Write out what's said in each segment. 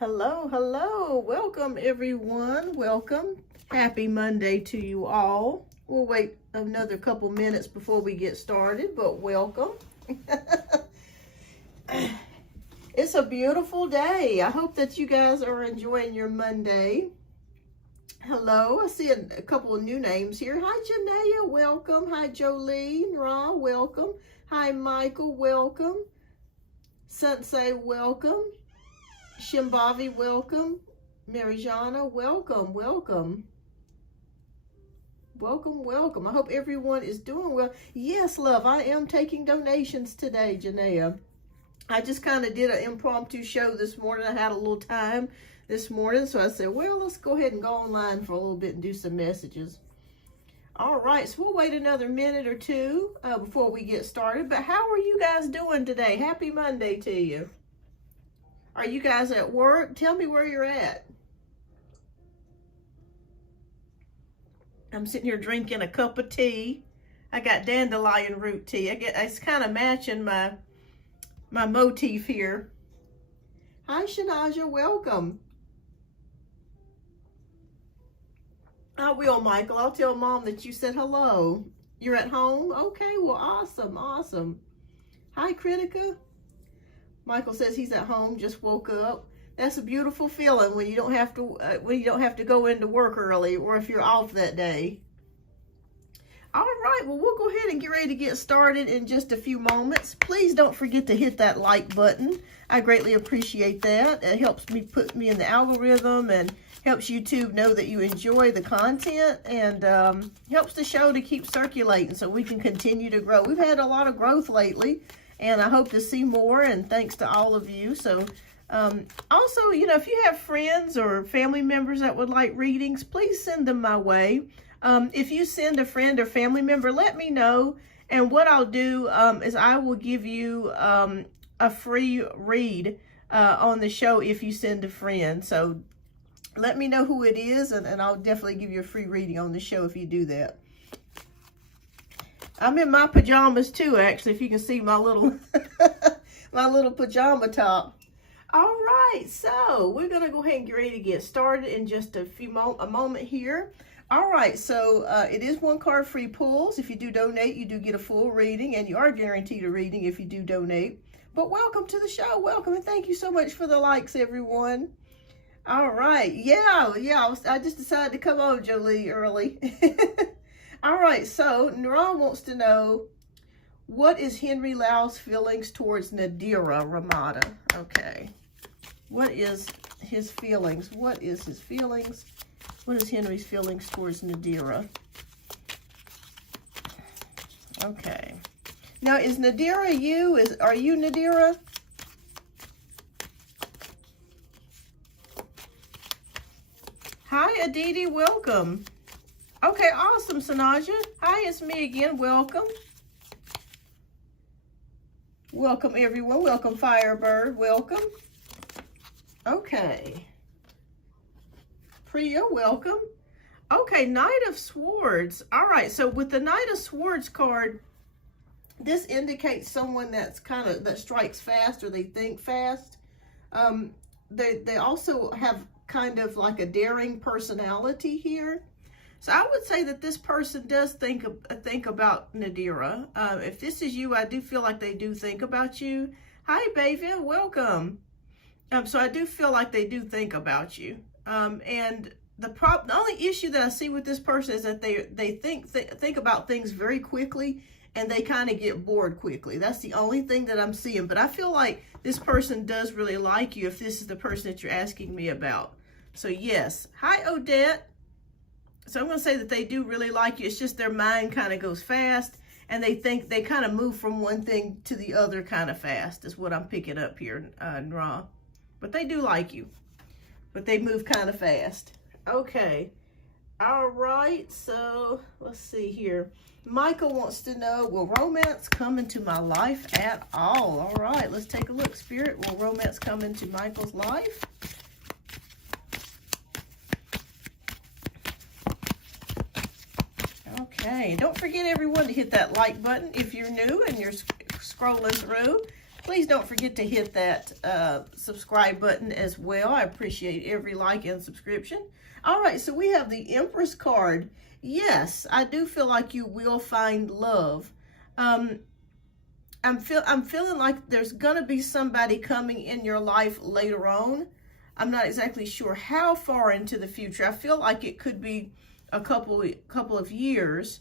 Hello, hello. Welcome, everyone. Welcome. Happy Monday to you all. We'll wait another couple minutes before we get started, but welcome. It's a beautiful day. I hope that you guys are enjoying your Monday. Hello, I see a couple of new names here. Hi, Janaea, welcome. Hi, Jolene, Ra, welcome. Hi, Michael, welcome. Sensei, welcome. Shimbavi, welcome. Marijana, welcome, welcome. Welcome, welcome. I hope everyone is doing well. Yes, love, I am taking donations today, Janaea. I just kind of did an impromptu show this morning. I had a little time this morning, so I said, well, let's go ahead and go online for a little bit and do some messages. All right, so we'll wait another minute or two before we get started. But how are you guys doing today? Happy Monday to you. Are you guys at work? Tell me where you're at. I'm sitting here drinking a cup of tea. I got dandelion root tea. It's kind of matching my motif here. Hi, Shanaja, welcome. I will, Michael. I'll tell Mom that you said hello. You're at home? Okay, well, awesome, awesome. Hi, Critica. Michael says he's at home, just woke up. That's a beautiful feeling when you don't have to go into work early, or if you're off that day. All right, well, we'll go ahead and get ready to get started in just a few moments. Please don't forget to hit that like button. I greatly appreciate that. It helps me put me in the algorithm and helps YouTube know that you enjoy the content, and helps the show to keep circulating so we can continue to grow. We've had a lot of growth lately, and I hope to see more, and thanks to all of you. So also, you know, if you have friends or family members that would like readings, please send them my way. If you send a friend or family member, let me know, and what I'll do is I will give you a free read on the show if you send a friend. So let me know who it is, and I'll definitely give you a free reading on the show if you do that. I'm in my pajamas too, actually, if you can see my little my little pajama top. All right, so we're gonna go ahead and get ready to get started in just a moment here. All right, so it is one card free pulls. If you do donate, you do get a full reading, and you are guaranteed a reading if you do donate. But welcome to the show, welcome, and thank you so much for the likes, everyone. All right, yeah, I just decided to come on, Jolie, early. All right, so Nora wants to know, what is Henry Lau's feelings towards Nadira Ramada? Okay, what is his feelings? What is his feelings? What is Henry's feelings towards Nadira? Okay, now is Nadira you? Are you Nadira? Hi, Aditi, welcome. Okay, awesome, Sanaja. Hi, it's me again. Welcome. Welcome, everyone. Welcome, Firebird. Welcome. Okay. Priya, welcome. Okay, Knight of Swords. All right, so with the Knight of Swords card, this indicates someone that's that strikes fast, or they think fast. They also have kind of like a daring personality here. So I would say that this person does think about Nadira. If this is you, I do feel like they do think about you. Hi, baby, welcome. So I do feel like they do think about you. And the only issue that I see with this person is that they think about things very quickly, and they kind of get bored quickly. That's the only thing that I'm seeing. But I feel like this person does really like you if this is the person that you're asking me about. So yes. Hi, Odette. So I'm going to say that they do really like you. It's just their mind kind of goes fast, and they kind of move from one thing to the other kind of fast, is what I'm picking up here, Nra. But they do like you, but they move kind of fast. Okay. All right. So let's see here. Michael wants to know, will romance come into my life at all? All right. Let's take a look. Spirit, will romance come into Michael's life? Okay, don't forget, everyone, to hit that like button if you're new and you're scrolling through. Please don't forget to hit that subscribe button as well. I appreciate every like and subscription. All right, so we have the Empress card. Yes, I do feel like you will find love. I'm feeling like there's gonna be somebody coming in your life later on. I'm not exactly sure how far into the future. I feel like it could be a couple of years.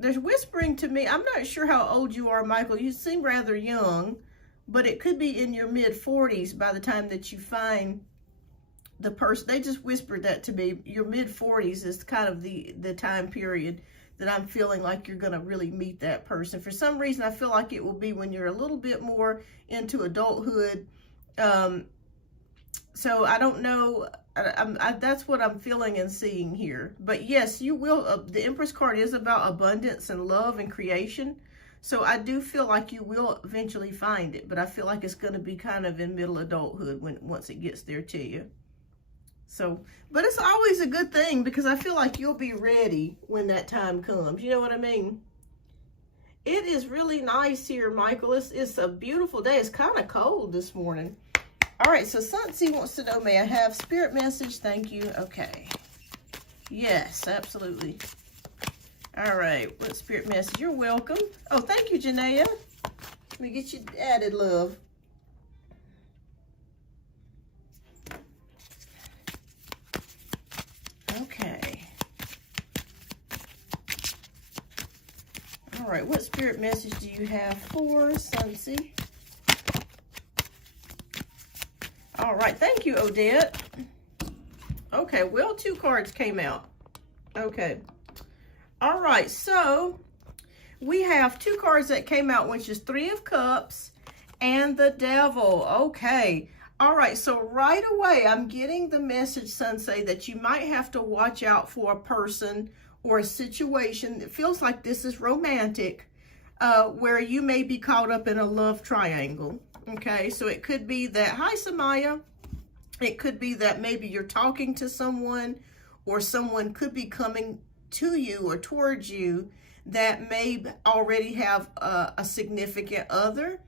There's whispering to me. I'm not sure how old you are, Michael. You seem rather young, but it could be in your mid-40s by the time that you find the person. They just whispered that to me. Your mid-40s is kind of the time period that I'm feeling like you're going to really meet that person. For some reason, I feel like it will be when you're a little bit more into adulthood. So I don't know. That's what I'm feeling and seeing here. But yes, you will. The Empress card is about abundance and love and creation. So I do feel like you will eventually find it. But I feel like it's going to be kind of in middle adulthood once it gets there to you. So, but it's always a good thing because I feel like you'll be ready when that time comes. You know what I mean? It is really nice here, Michael. It's a beautiful day. It's kind of cold this morning. All right, so Sunsi wants to know, may I have spirit message? Thank you. Okay. Yes, absolutely. All right, what spirit message? You're welcome. Oh, thank you, Janaea. Let me get you added love. Okay. All right, what spirit message do you have for Sunsi? All right, thank you, Odette. Okay, well, 2 cards came out. Okay. All right, so we have 2 cards that came out, which is 3 of Cups and the Devil. Okay. All right, so right away, I'm getting the message, Sensei, that you might have to watch out for a person or a situation that feels like this is romantic, where you may be caught up in a love triangle. Okay, so it could be that, hi, Samaya. It could be that maybe you're talking to someone or someone could be coming to you or towards you that may already have a significant other.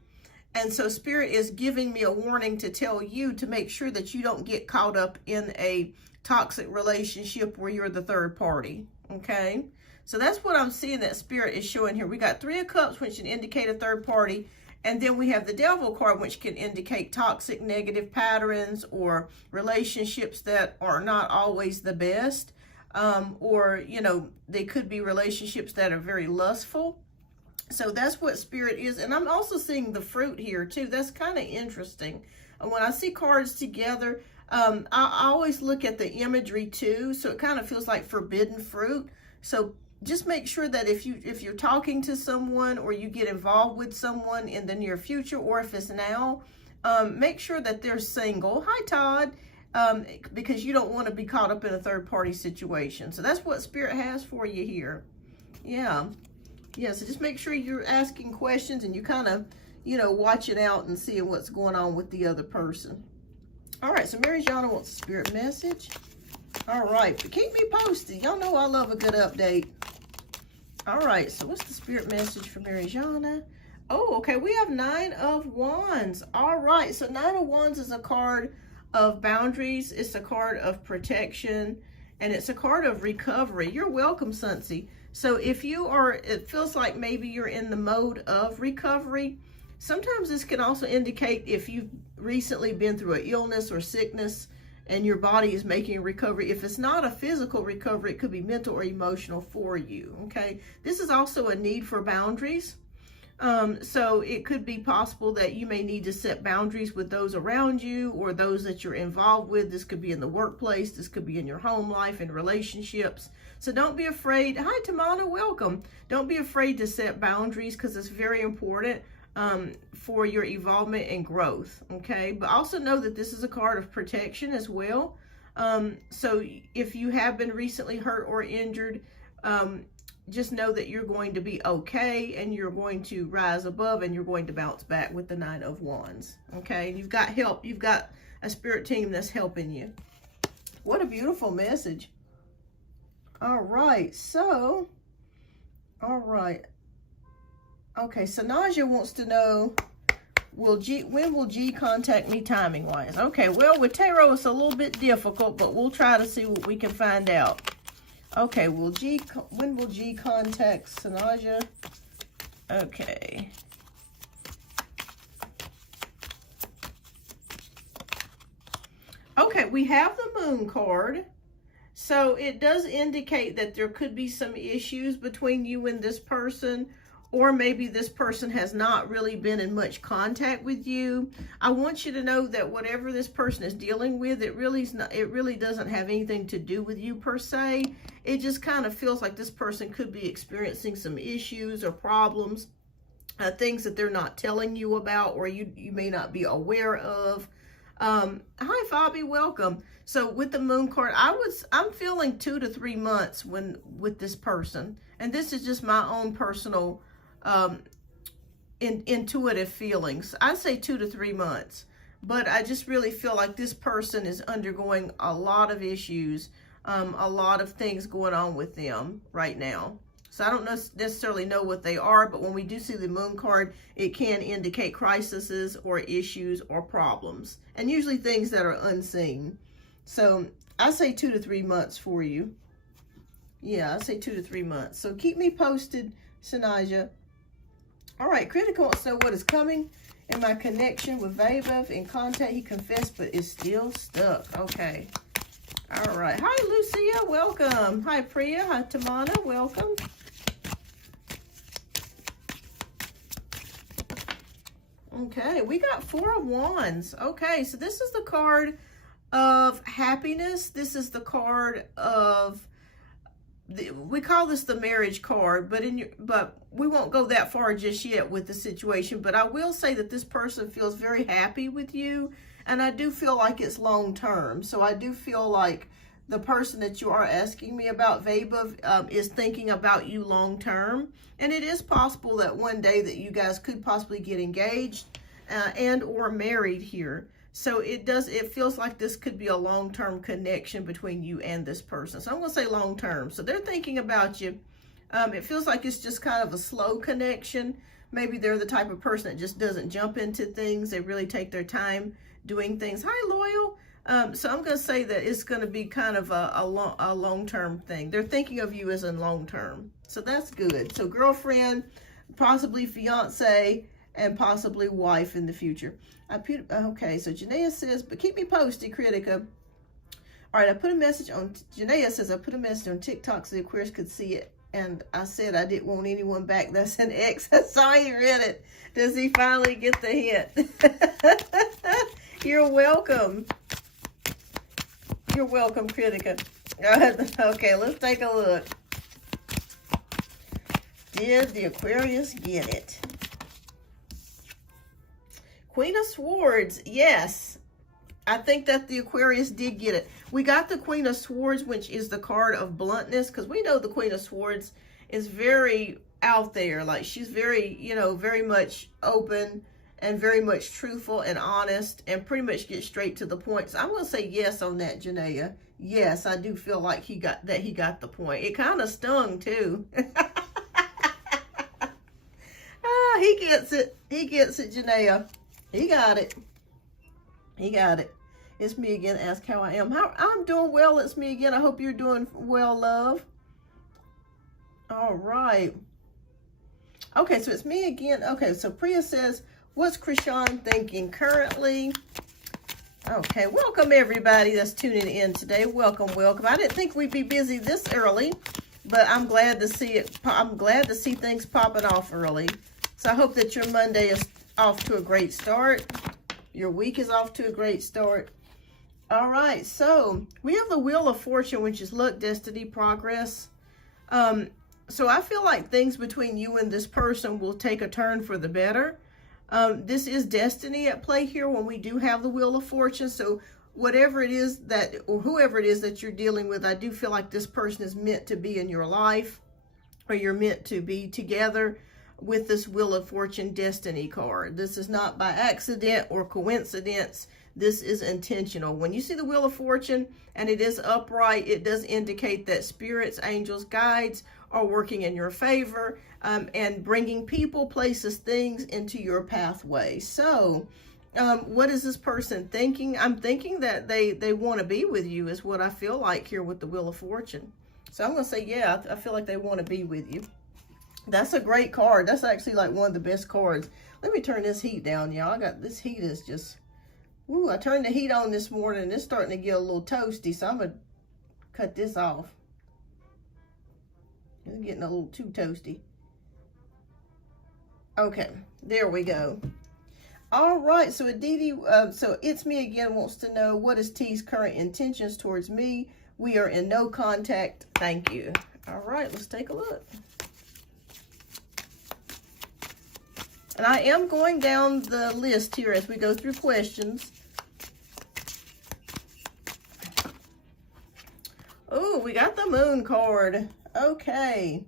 And so Spirit is giving me a warning to tell you to make sure that you don't get caught up in a toxic relationship where you're the third party, okay? So that's what I'm seeing that Spirit is showing here. We got 3 of Cups, which can indicate a third party. And then we have the Devil card, which can indicate toxic, negative patterns or relationships that are not always the best. Or, you know, they could be relationships that are very lustful. So that's what Spirit is. And I'm also seeing the fruit here too. That's kind of interesting. And when I see cards together, I always look at the imagery too. So it kind of feels like forbidden fruit. So just make sure that if you're talking to someone or you get involved with someone in the near future, or if it's now, make sure that they're single. Hi, Todd. Because you don't want to be caught up in a third party situation. So that's what Spirit has for you here. Yeah. Yeah, so just make sure you're asking questions and you kind of, you know, watching out and seeing what's going on with the other person. All right, so Mary Jana wants a spirit message. All right, but keep me posted. Y'all know I love a good update. All right, so what's the spirit message for Mary Jana? Oh, okay, we have 9 of Wands. All right, so 9 of Wands is a card of boundaries. It's a card of protection, and it's a card of recovery. You're welcome, Sunsi. So if you are, it feels like maybe you're in the mode of recovery. Sometimes this can also indicate if you've recently been through an illness or sickness and your body is making a recovery. If it's not a physical recovery, it could be mental or emotional for you, okay? This is also a need for boundaries. So it could be possible that you may need to set boundaries with those around you or those that you're involved with. This could be in the workplace. This could be in your home life and relationships. So don't be afraid. Hi, Tamana, welcome. Don't be afraid to set boundaries because it's very important for your evolvement and growth, okay? But also know that this is a card of protection as well. So if you have been recently hurt or injured, just know that you're going to be okay and you're going to rise above and you're going to bounce back with the 9 of Wands, okay? And you've got help. You've got a spirit team that's helping you. What a beautiful message. All right, so, all right. Okay, so Naja wants to know, when will G contact me timing-wise? Okay, well, with tarot, it's a little bit difficult, but we'll try to see what we can find out. Okay, when will G contact Sanaja? Okay. Okay, we have the Moon card. So it does indicate that there could be some issues between you and this person, or maybe this person has not really been in much contact with you. I want you to know that whatever this person is dealing with, it really doesn't have anything to do with you per se. It just kind of feels like this person could be experiencing some issues or problems, things that they're not telling you about, or you may not be aware of. Hi Fabi, welcome. So with the Moon card, I'm feeling 2 to 3 months with this person, and this is just my own personal intuitive feelings. I say 2 to 3 months, but I just really feel like this person is undergoing a lot of issues, a lot of things going on with them right now. So I don't necessarily know what they are, but when we do see the Moon card, it can indicate crises or issues or problems, and usually things that are unseen. So I say 2 to 3 months for you. Yeah, I say 2 to 3 months. So keep me posted, Sanaja. All right, Critical wants to know what is coming in my connection with Vaibhav. In contact, he confessed, but is still stuck. Okay. All right. Hi, Lucia. Welcome. Hi, Priya. Hi, Tamana. Welcome. Okay, we got 4 of Wands. Okay, so this is the card of happiness. This is the card of, we call this the marriage card, but we won't go that far just yet with the situation. But I will say that this person feels very happy with you, and I do feel like it's long term. So I do feel like the person that you are asking me about, Vaibhav, is thinking about you long term. And it is possible that one day that you guys could possibly get engaged and or married here. So it feels like this could be a long-term connection between you and this person. So I'm going to say long-term. So they're thinking about you. It feels like it's just kind of a slow connection. Maybe they're the type of person that just doesn't jump into things. They really take their time doing things. Hi, Loyal. So I'm going to say that it's going to be kind of a long-term thing. They're thinking of you as in long-term. So that's good. So girlfriend, possibly fiance, and possibly wife in the future. Okay, so Janaea says, but keep me posted, Critica. All right, Janaea says, I put a message on TikTok so the Aquarius could see it. And I said I didn't want anyone back. That's an ex. I saw he read it. Does he finally get the hint? You're welcome. You're welcome, Critica. Okay, let's take a look. Did the Aquarius get it? Queen of Swords, yes. I think that the Aquarius did get it. We got the Queen of Swords, which is the card of bluntness, because we know the Queen of Swords is very out there. Like, she's very, very much open and very much truthful and honest and pretty much get straight to the point. So I'm going to say yes on that, Janaea. Yes, I do feel like he got the point. It kind of stung, too. He gets it. He gets it, Janaea. He got it. He got it. It's me again. Ask how I am. I'm doing well. It's me again. I hope you're doing well, love. All right. Okay, so it's me again. Okay, so Priya says, what's Krishan thinking currently? Okay, welcome everybody that's tuning in today. Welcome, welcome. I didn't think we'd be busy this early, but I'm glad to see it. I'm glad to see things popping off early. So I hope that your Monday is off to a great start. Your week is off to a great start. All right, so we have the Wheel of Fortune, which is luck, destiny, progress. So I feel like things between you and this person will take a turn for the better. This is destiny at play here when we do have the Wheel of Fortune. So whatever it is that, or whoever it is that you're dealing with, I do feel like this person is meant to be in your life, or you're meant to be together with this Wheel of Fortune destiny card. This is not by accident or coincidence. This is intentional. When you see the Wheel of Fortune and it is upright, it does indicate that spirits, angels, guides are working in your favor, and bringing people, places, things into your pathway. So what is this person thinking? I'm thinking that they want to be with you is what I feel like here with the Wheel of Fortune. So I'm going to say, yeah, I feel like they want to be with you. That's a great card. That's actually like one of the best cards. Let me turn this heat down, y'all. I got this heat is just, ooh, I turned the heat on this morning and it's starting to get a little toasty. So I'm going to cut this off. It's getting a little too toasty. Okay, there we go. All right, so Aditi, so It's Me Again wants to know, what is T's current intentions towards me? We are in no contact. Thank you. All right, let's take a look. And I am going down the list here as we go through questions. Oh, we got the Moon card. Okay.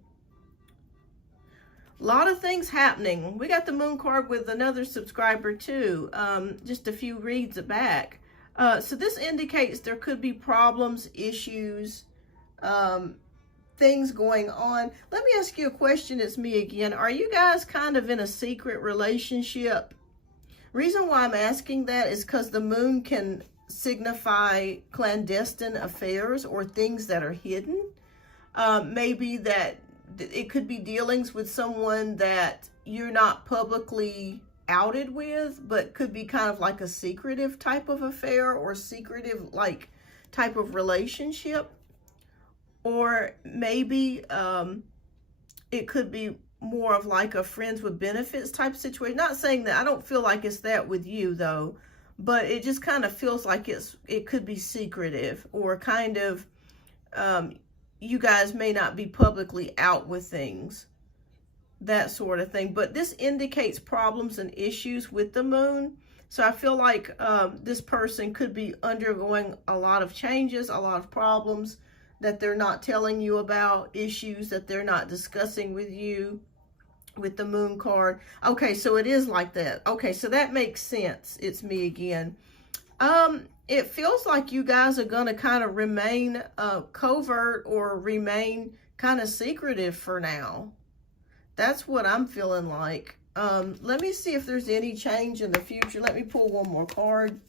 A lot of things happening. We got the Moon card with another subscriber too, just a few reads back. So this indicates there could be problems, issues, things going on. Let me ask you a question. It's me again. Are you guys kind of in a secret relationship? Reason why I'm asking that is because the Moon can signify clandestine affairs or things that are hidden. Maybe that it could be dealings with someone that you're not publicly outed with, but could be kind of like a secretive type of affair or secretive like type of relationship. Or maybe it could be more of like a friends with benefits type situation. Not saying that, I don't feel like it's that with you though, but it just kind of feels like it could be secretive or kind of you guys may not be publicly out with things, that sort of thing. But this indicates problems and issues with the Moon. So I feel like this person could be undergoing a lot of changes, a lot of problems that they're not telling you about, issues that they're not discussing with you with the Moon card. Okay, so it is like that. Okay, so that makes sense. It's me again. It feels like you guys are going to kind of remain covert or remain kind of secretive for now. That's what I'm feeling like. Let me see if there's any change in the future. Let me pull one more card.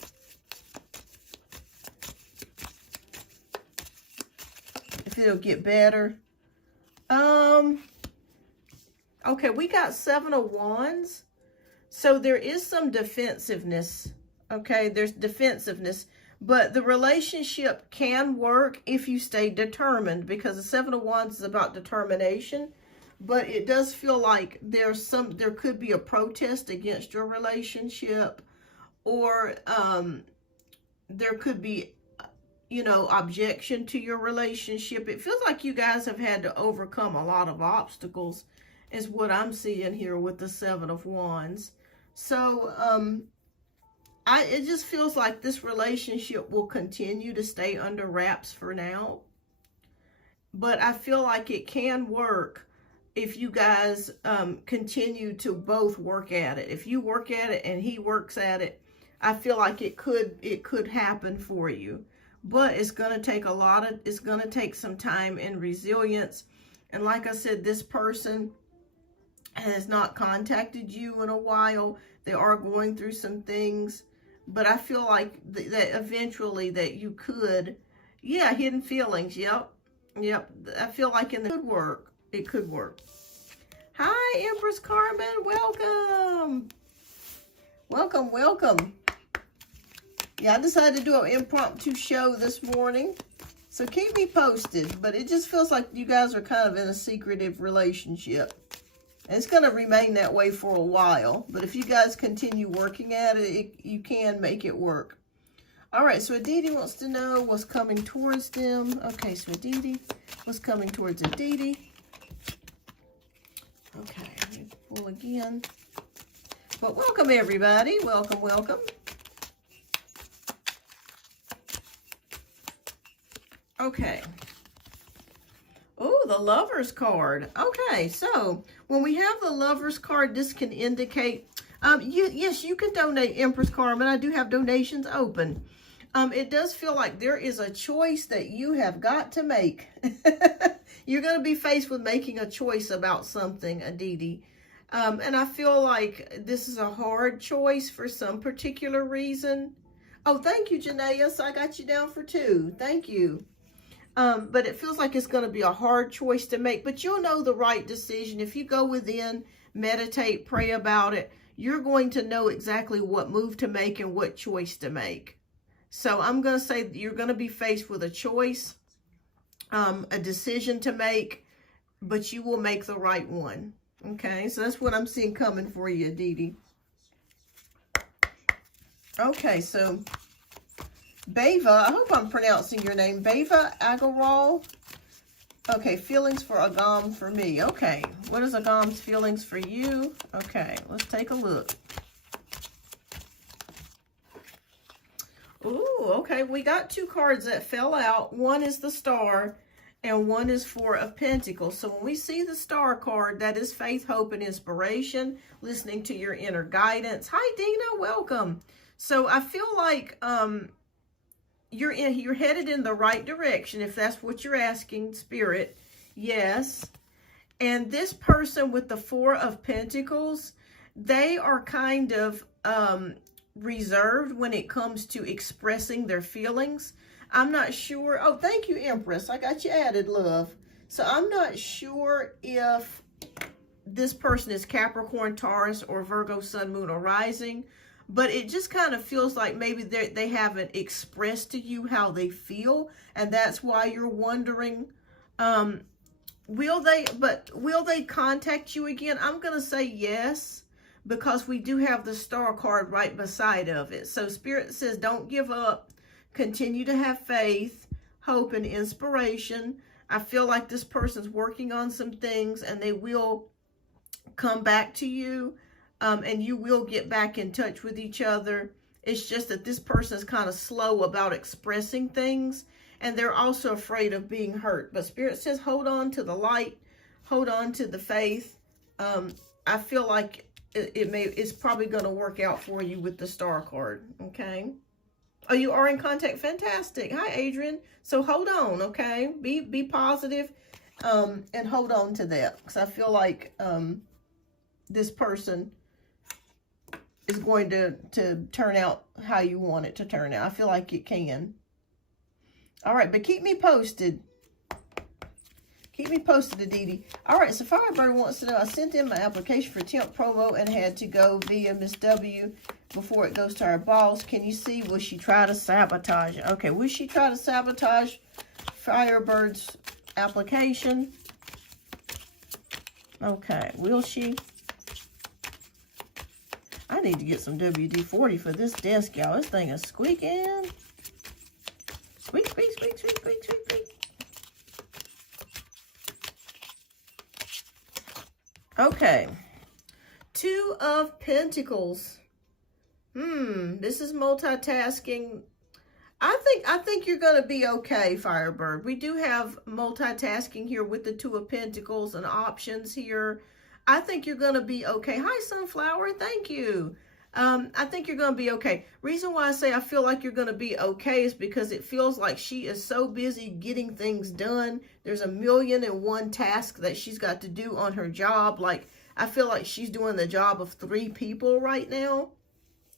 If it'll get better. Okay, we got 7 of Wands. So there is some defensiveness. Okay, there's defensiveness. But the relationship can work if you stay determined, because the 7 of Wands is about determination. But it does feel like there could be a protest against your relationship, or there could be, you know, objection to your relationship. It feels like you guys have had to overcome a lot of obstacles, is what I'm seeing here with the 7 of Wands. So, it just feels like this relationship will continue to stay under wraps for now. But I feel like it can work if you guys continue to both work at it. If you work at it and he works at it, I feel like it could happen for you. But it's going to take some time and resilience. And like I said, this person has not contacted you in a while. They are going through some things. But I feel like that eventually that you could, yeah, hidden feelings. Yep. I feel like it could work. Hi, Empress Carmen. Welcome. Welcome. Yeah, I decided to do an impromptu show this morning. So keep me posted. But it just feels like you guys are kind of in a secretive relationship. And it's going to remain that way for a while. But if you guys continue working at it, you can make it work. All right, so Aditi wants to know what's coming towards them. Okay, so Aditi, what's coming towards Aditi? Okay, let me pull again. But welcome, everybody. Welcome. Okay. Oh, the Lover's card. Okay, so when we have the Lover's card, this can indicate, yes, you can donate, Empress Carmen. I do have donations open. It does feel like there is a choice that you have got to make. You're going to be faced with making a choice about something, Aditi. And I feel like this is a hard choice for some particular reason. Oh, thank you, Janaea. So I got you down for 2. Thank you. But it feels like it's going to be a hard choice to make. But you'll know the right decision. If you go within, meditate, pray about it, you're going to know exactly what move to make and what choice to make. So I'm going to say you're going to be faced with a choice, a decision to make, but you will make the right one. Okay, so that's what I'm seeing coming for you, Aditi. Okay, so Beva, I hope I'm pronouncing your name, Beva Agarwal. Okay, feelings for Agam for me. Okay, what is Agam's feelings for you? Okay, let's take a look. Ooh, okay, we got 2 cards that fell out. One is the Star, and one is 4 of Pentacles. So when we see the Star card, that is faith, hope, and inspiration, listening to your inner guidance. Hi, Dina, welcome. So I feel like you're headed in the right direction, if that's what you're asking, Spirit. Yes. And this person with the 4 of Pentacles, they are kind of reserved when it comes to expressing their feelings. I'm not sure. Oh, thank you, Empress. I got you added, love. So I'm not sure if this person is Capricorn, Taurus, or Virgo, Sun, Moon, or Rising, but it just kind of feels like maybe they haven't expressed to you how they feel, and that's why you're wondering, will they contact you again? I'm going to say yes, because we do have the Star card right beside of it. So Spirit says don't give up. Continue to have faith, hope, and inspiration. I feel like this person's working on some things, and they will come back to you, and you will get back in touch with each other. It's just that this person is kind of slow about expressing things, and they're also afraid of being hurt. But Spirit says hold on to the light, hold on to the faith. I feel like it's probably going to work out for you with the Star card. Okay. Oh, you are in contact. Fantastic. Hi, Adrian. So hold on. Okay. Be positive, and hold on to that, because I feel like this person is going to turn out how you want it to turn out. I feel like it can. All right, but keep me posted. Keep me posted, Aditi. All right, so Firebird wants to know, I sent in my application for temp promo and had to go via Miss W before it goes to our boss. Can you see, will she try to sabotage it? Okay, will she try to sabotage Firebird's application? Okay, will she? I need to get some WD-40 for this desk, y'all. This thing is squeaking. Squeak, squeak, squeak, squeak, squeak, squeak, squeak. Okay, 2 of Pentacles. This is multitasking. I think you're going to be okay, Firebird. We do have multitasking here with the 2 of Pentacles and options here. I think you're going to be okay. Hi, Sunflower. Thank you. I think you're going to be okay. Reason why I say I feel like you're going to be okay is because it feels like she is so busy getting things done. There's 1,000,001 tasks that she's got to do on her job. Like, I feel like she's doing the job of 3 people right now.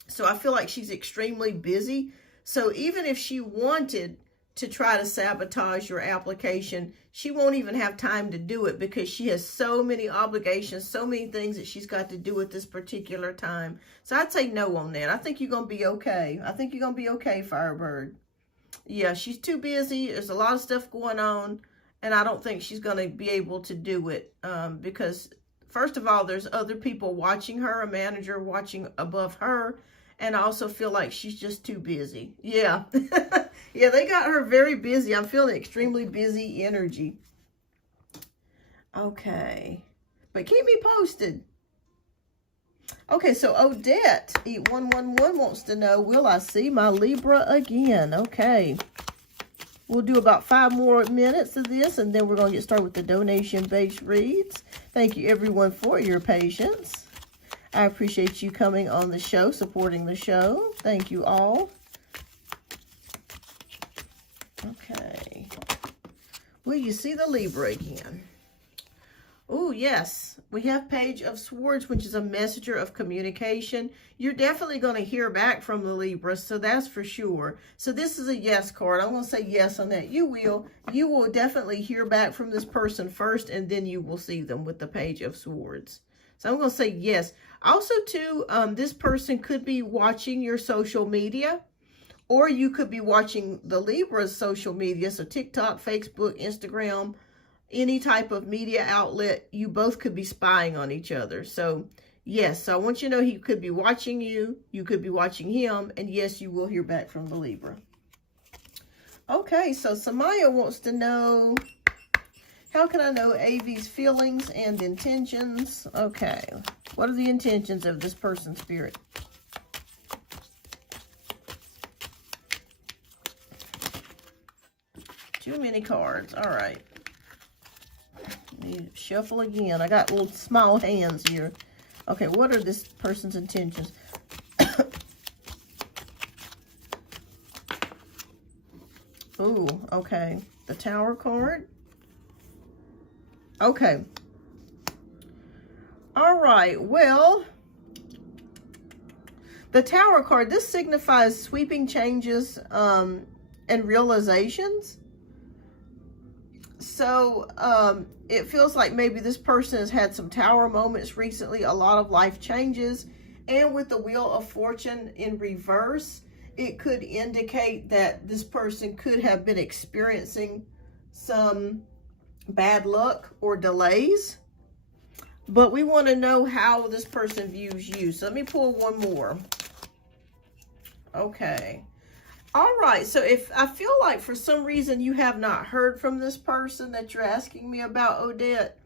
So I feel like she's extremely busy. So even if she wanted to try to sabotage your application, she won't even have time to do it because she has so many obligations, so many things that she's got to do at this particular time. So I'd say no on that. I think you're going to be okay. I think you're going to be okay, Firebird. Yeah, she's too busy. There's a lot of stuff going on, and I don't think she's going to be able to do it because, first of all, there's other people watching her, a manager watching above her, and I also feel like she's just too busy. Yeah. Yeah, they got her very busy. I'm feeling extremely busy energy. Okay. But keep me posted. Okay, so Odette, Eat111 wants to know, will I see my Libra again? Okay. We'll do about 5 more minutes of this, and then we're going to get started with the donation-based reads. Thank you, everyone, for your patience. I appreciate you coming on the show, supporting the show. Thank you all. Okay. Will you see the Libra again? Oh, yes. We have Page of Swords, which is a messenger of communication. You're definitely going to hear back from the Libra, so that's for sure. So this is a yes card. I'm going to say yes on that. You will. You will definitely hear back from this person first, and then you will see them with the Page of Swords. So I'm going to say yes. Also, too, this person could be watching your social media, or you could be watching the Libra's social media, so TikTok, Facebook, Instagram, any type of media outlet. You both could be spying on each other. So yes, so I want you to know he could be watching you, you could be watching him, and yes, you will hear back from the Libra. Okay, so Samaya wants to know, how can I know AV's feelings and intentions? Okay, what are the intentions of this person's spirit? Too many cards. All right. Shuffle again. I got little small hands here. Okay, what are this person's intentions? Ooh, okay. The Tower card. Okay. All right, well, the Tower card, this signifies sweeping changes and realizations. So it feels like maybe this person has had some Tower moments recently, a lot of life changes. And with the Wheel of Fortune in reverse, it could indicate that this person could have been experiencing some bad luck or delays. But we want to know how this person views you. So let me pull one more. Okay. All right, so if I feel like for some reason you have not heard from this person that you're asking me about, Odette,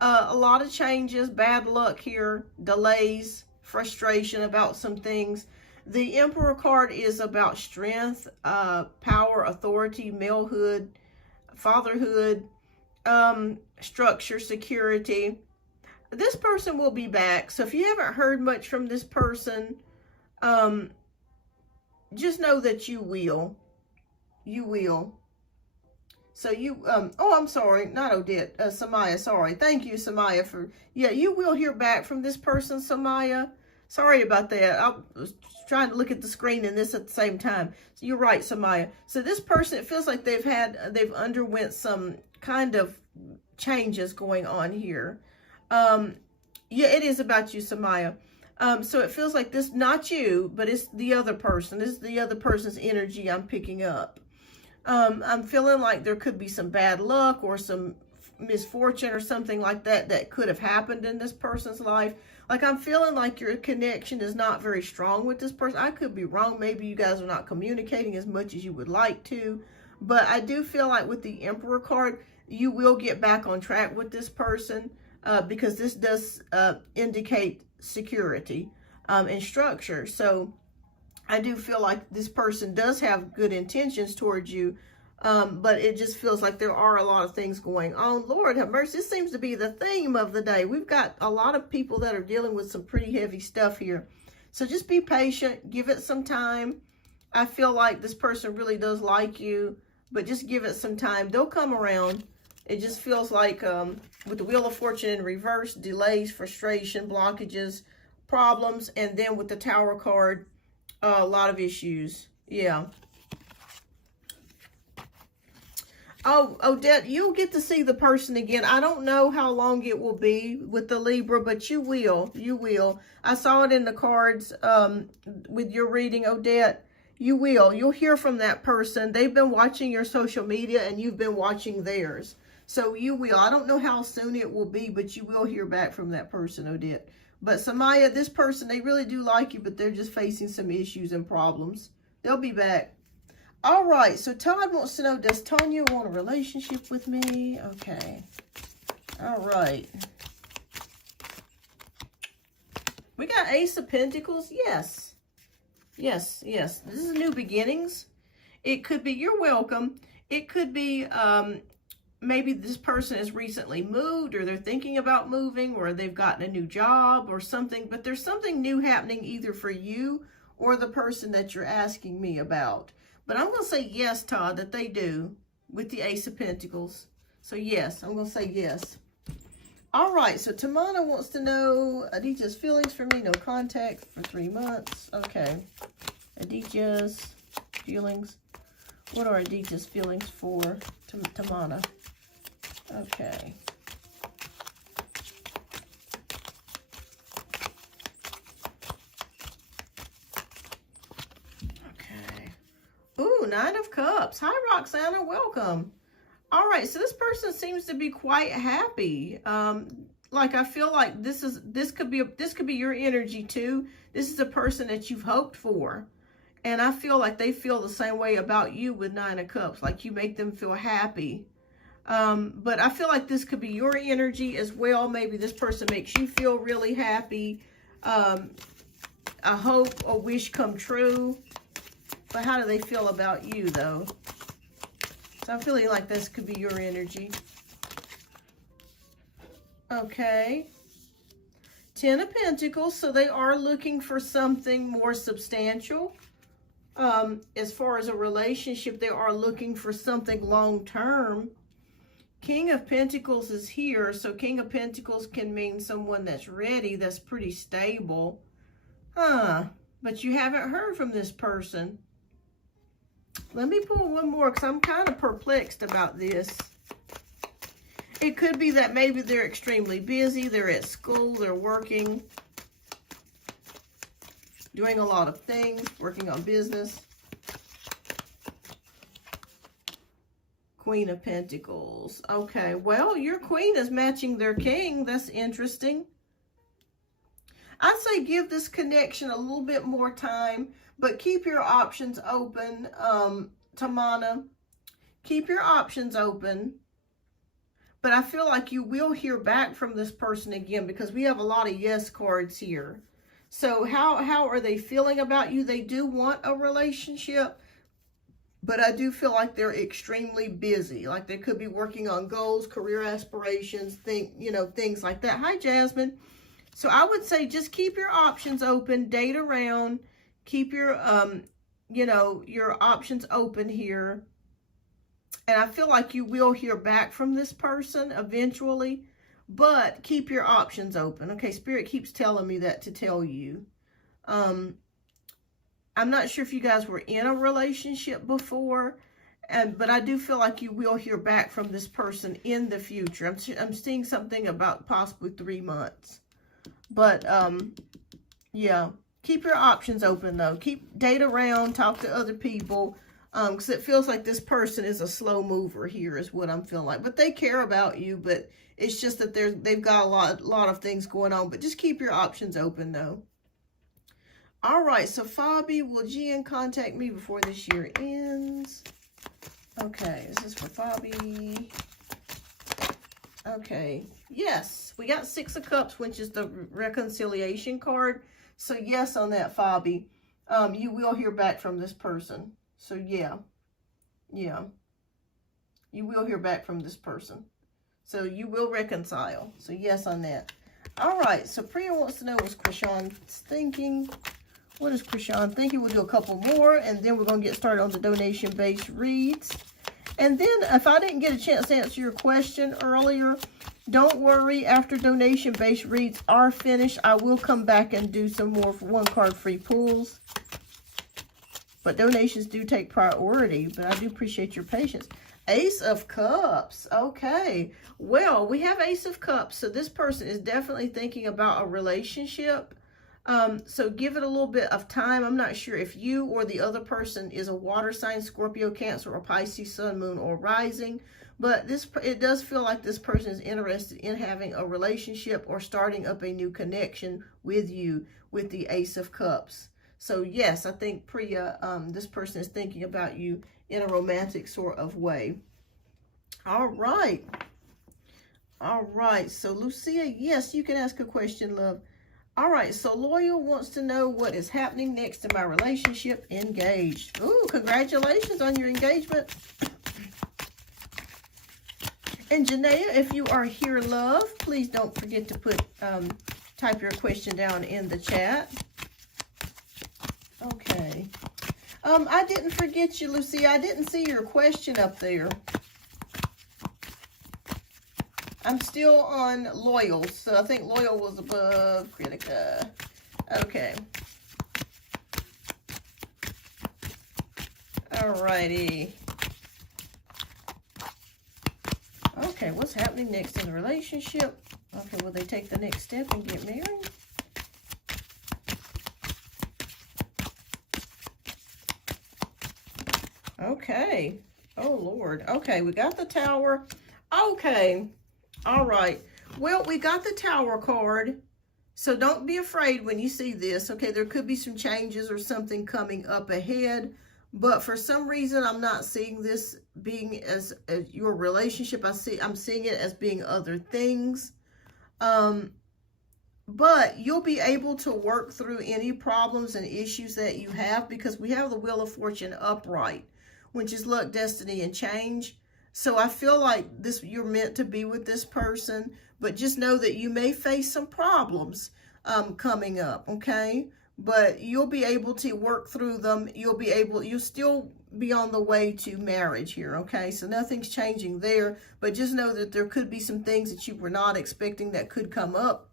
a lot of changes, bad luck here, delays, frustration about some things. The Emperor card is about strength, power, authority, malehood, fatherhood, structure, security. This person will be back. So if you haven't heard much from this person, just know that you will. You will. So you, oh, I'm sorry, not Odette, Samaya, sorry. Thank you, Samaya, for, yeah, you will hear back from this person, Samaya. Sorry about that. I was trying to look at the screen and this at the same time. So you're right, Samaya. So this person, it feels like they've underwent some kind of changes going on here. Yeah, it is about you, Samaya. So it feels like this, not you, but it's the other person. This is the other person's energy I'm picking up. I'm feeling like there could be some bad luck or some misfortune or something like that that could have happened in this person's life. Like I'm feeling like your connection is not very strong with this person. I could be wrong. Maybe you guys are not communicating as much as you would like to. But I do feel like with the Emperor card, you will get back on track with this person because this does indicate security and structure. So I do feel like this person does have good intentions towards you, but it just feels like there are a lot of things going on. Lord have mercy, this seems to be the theme of the day. We've got a lot of people that are dealing with some pretty heavy stuff here. So just be patient, give it some time. I feel like this person really does like you, but just give it some time. They'll come around. It just feels like with the Wheel of Fortune in reverse, delays, frustration, blockages, problems, and then with the Tower card, a lot of issues. Yeah. Oh, Odette, you'll get to see the person again. I don't know how long it will be with the Libra, but you will. You will. I saw it in the cards with your reading, Odette. You will. You'll hear from that person. They've been watching your social media, and you've been watching theirs. So you will. I don't know how soon it will be, but you will hear back from that person, Odette. But Samaya, this person, they really do like you, but they're just facing some issues and problems. They'll be back. All right. So Todd wants to know, does Tanya want a relationship with me? Okay. All right. We got Ace of Pentacles. Yes. Yes, yes. This is new beginnings. It could be, you're welcome. It could be, maybe this person has recently moved, or they're thinking about moving, or they've gotten a new job or something, but there's something new happening either for you or the person that you're asking me about. But I'm going to say yes, Todd, that they do. with the Ace of Pentacles. So yes, I'm going to say yes. All right, so Tamana wants to know Aditya's feelings for me. No contact for 3 months. Okay. Aditya's feelings. What are Aditya's feelings for Tamana? Okay. Okay. Ooh, Nine of Cups. Hi, Roxana. Welcome. All right, so this person seems to be quite happy. Like I feel like this could be your energy too. This is a person that you've hoped for. And I feel like they feel the same way about you with Nine of Cups, like you make them feel happy. But I feel like this could be your energy as well. Maybe this person makes you feel really happy. A hope, a wish come true. But how do they feel about you though? So I'm feeling like this could be your energy. Okay. 10 of Pentacles. So they are looking for something more substantial. As far as a relationship, they are looking for something long-term. King of Pentacles is here. So King of Pentacles can mean someone that's ready, that's pretty stable. But you haven't heard from this person. Let me pull one more because I'm kind of perplexed about this. It could be that maybe they're extremely busy. They're at school. They're working. Doing a lot of things. Working on business. Queen of Pentacles. Okay. Well, your queen is matching their king. That's interesting. I'd say give this connection a little bit more time. But keep your options open, Tamana. Keep your options open. But I feel like you will hear back from this person again because we have a lot of yes cards here. So how are they feeling about you? They do want a relationship, but I do feel like they're extremely busy. Like they could be working on goals, career aspirations, things like that. Hi, Jasmine. So I would say just keep your options open, date around. Keep your, your options open here. And I feel like you will hear back from this person eventually. But keep your options open. Okay, Spirit keeps telling me that to tell you. I'm not sure if you guys were in a relationship before. But I do feel like you will hear back from this person in the future. I'm seeing something about possibly 3 months. But, yeah. Keep your options open, though. Date around, talk to other people. Because it feels like this person is a slow mover here is what I'm feeling like. But they care about you, but it's just that they've got a lot of things going on. But just keep your options open, though. All right, so Fabi, will Jen contact me before this year ends? Okay, is this for Fabi? Okay, yes. We got 6 of Cups, which is the reconciliation card. So yes on that, Fabi. You will hear back from this person. So yeah. Yeah. You will hear back from this person. So you will reconcile. So yes on that. All right. So Priya wants to know what's Krishan thinking. What is Krishan thinking? We'll do a couple more. And then we're going to get started on the donation-based reads. And then if I didn't get a chance to answer your question earlier, don't worry. After donation-based reads are finished, I will come back and do some more 1-card free pulls. But donations do take priority, but I do appreciate your patience. Ace of Cups. Okay. Well, we have Ace of Cups. So this person is definitely thinking about a relationship. So give it a little bit of time. I'm not sure if you or the other person is a water sign, Scorpio, Cancer, or Pisces, Sun, Moon, or Rising. But it does feel like this person is interested in having a relationship or starting up a new connection with you with the Ace of Cups. So yes, I think Priya, this person is thinking about you in a romantic sort of way. All right. All right. So Lucia, yes, you can ask a question, love. All right. So Loyal wants to know what is happening next in my relationship. Engaged. Ooh, congratulations on your engagement. And Janaea, if you are here, love, please don't forget to type your question down in the chat. Okay. I didn't forget you, Lucia. I didn't see your question up there. I'm still on loyal. So I think loyal was above Critica. Okay. Alrighty. Okay, what's happening next in the relationship? Okay, will they take the next step and get married? Okay. Oh, Lord. Okay, we got the Tower. Okay. All right. Well, we got the Tower card. So don't be afraid when you see this. Okay, there could be some changes or something coming up ahead. But for some reason, I'm not seeing this being as your relationship. I'm seeing it as being other things. But you'll be able to work through any problems and issues that you have, because we have the Wheel of Fortune upright, which is luck, destiny, and change. So I feel like you're meant to be with this person, but just know that you may face some problems coming up, okay? But you'll be able to work through them. You'll still be on the way to marriage here, okay? So nothing's changing there, but just know that there could be some things that you were not expecting that could come up.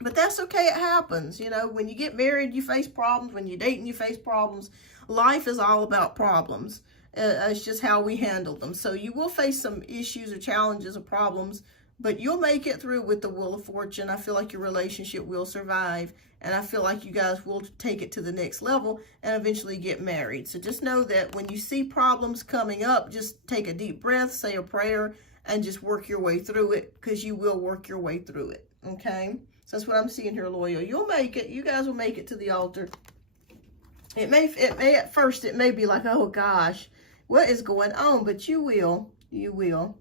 But that's okay, it happens. You know, when you get married, you face problems. When you're dating, you face problems. Life is all about problems. It's just how we handle them. So you will face some issues or challenges or problems, but you'll make it through with the Wheel of Fortune. I feel like your relationship will survive, and I feel like you guys will take it to the next level and eventually get married. So just know that when you see problems coming up, just take a deep breath, say a prayer, and just work your way through it, because you will work your way through it, okay? So that's what I'm seeing here, loyal. You'll make it. You guys will make it to the altar. It may at first, it may be like, oh gosh, what is going on? But you will. You will.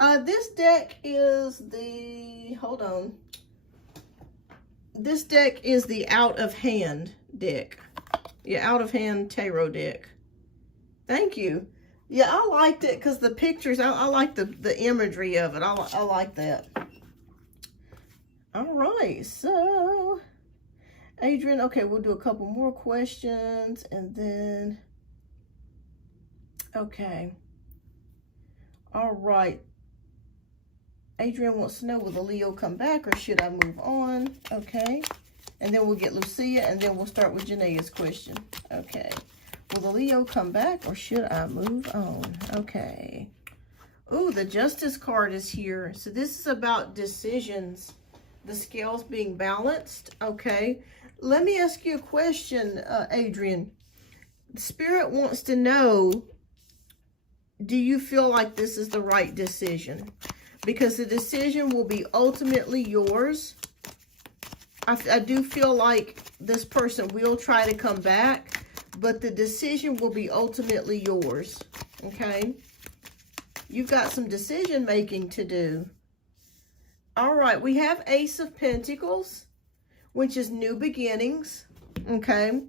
This deck is the, hold on. This deck is the Out of Hand deck. Yeah, Out of Hand tarot deck. Thank you. Yeah, I liked it because the pictures, I like the imagery of it. I like that. All right, so Adrian, okay, we'll do a couple more questions and then, okay. All right. Adrian wants to know, will the Leo come back or should I move on? Okay. And then we'll get Lucia and then we'll start with Janae's question. Okay. Will the Leo come back or should I move on? Okay. Ooh, the Justice card is here. So this is about decisions. The scales being balanced. Okay. Let me ask you a question, Adrian. Spirit wants to know, do you feel like this is the right decision? Because the decision will be ultimately yours. I do feel like this person will try to come back, but the decision will be ultimately yours. Okay? You've got some decision making to do. All right, we have Ace of Pentacles, which is new beginnings. Okay?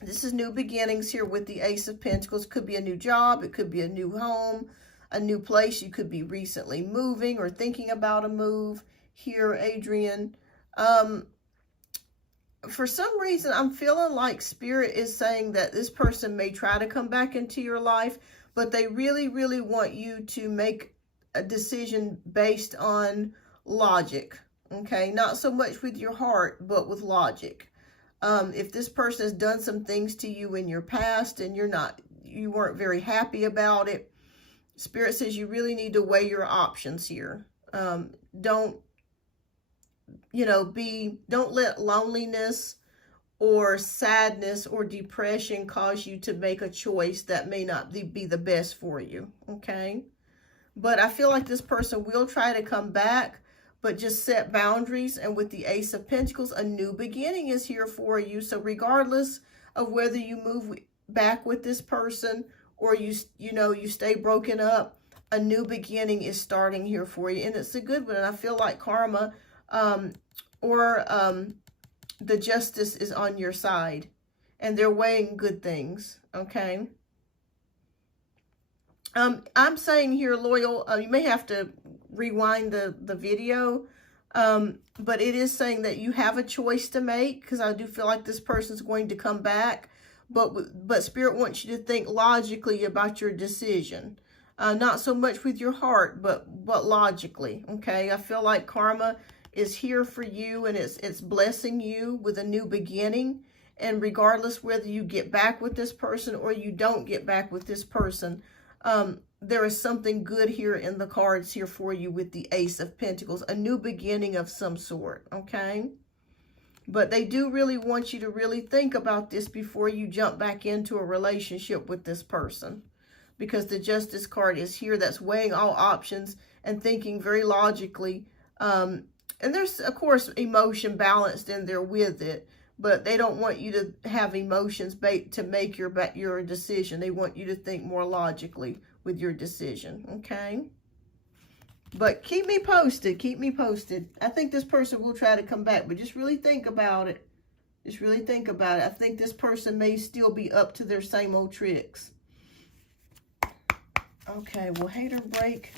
This is new beginnings here with the Ace of Pentacles. Could be a new job. It could be a new home, a new place. You could be recently moving or thinking about a move here, Adrian. For some reason, I'm feeling like Spirit is saying that this person may try to come back into your life, but they really, really want you to make a decision based on logic. Okay? Not so much with your heart, but with logic. If this person has done some things to you in your past and you weren't very happy about it, Spirit says you really need to weigh your options here. Don't let loneliness or sadness or depression cause you to make a choice that may not be the best for you. Okay. But I feel like this person will try to come back, but just set boundaries. And with the Ace of Pentacles, a new beginning is here for you. So regardless of whether you move back with this person or you stay broken up, a new beginning is starting here for you. And it's a good one. And I feel like karma or the justice is on your side. And they're weighing good things. Okay. I'm saying here, loyal, you may have to rewind the video, but it is saying that you have a choice to make, because I do feel like this person's going to come back, but Spirit wants you to think logically about your decision. Not so much with your heart, but logically, okay? I feel like karma is here for you, and it's blessing you with a new beginning. And regardless whether you get back with this person or you don't get back with this person, there is something good here in the cards here for you with the Ace of Pentacles, a new beginning of some sort, okay? But they do really want you to really think about this before you jump back into a relationship with this person, because the Justice card is here. That's weighing all options and thinking very logically. And there's, of course, emotion balanced in there with it, but they don't want you to have emotions to make your decision. They want you to think more logically with your decision, okay? But keep me posted. Keep me posted. I think this person will try to come back, but just really think about it. Just really think about it. I think this person may still be up to their same old tricks. Okay, well, hater break,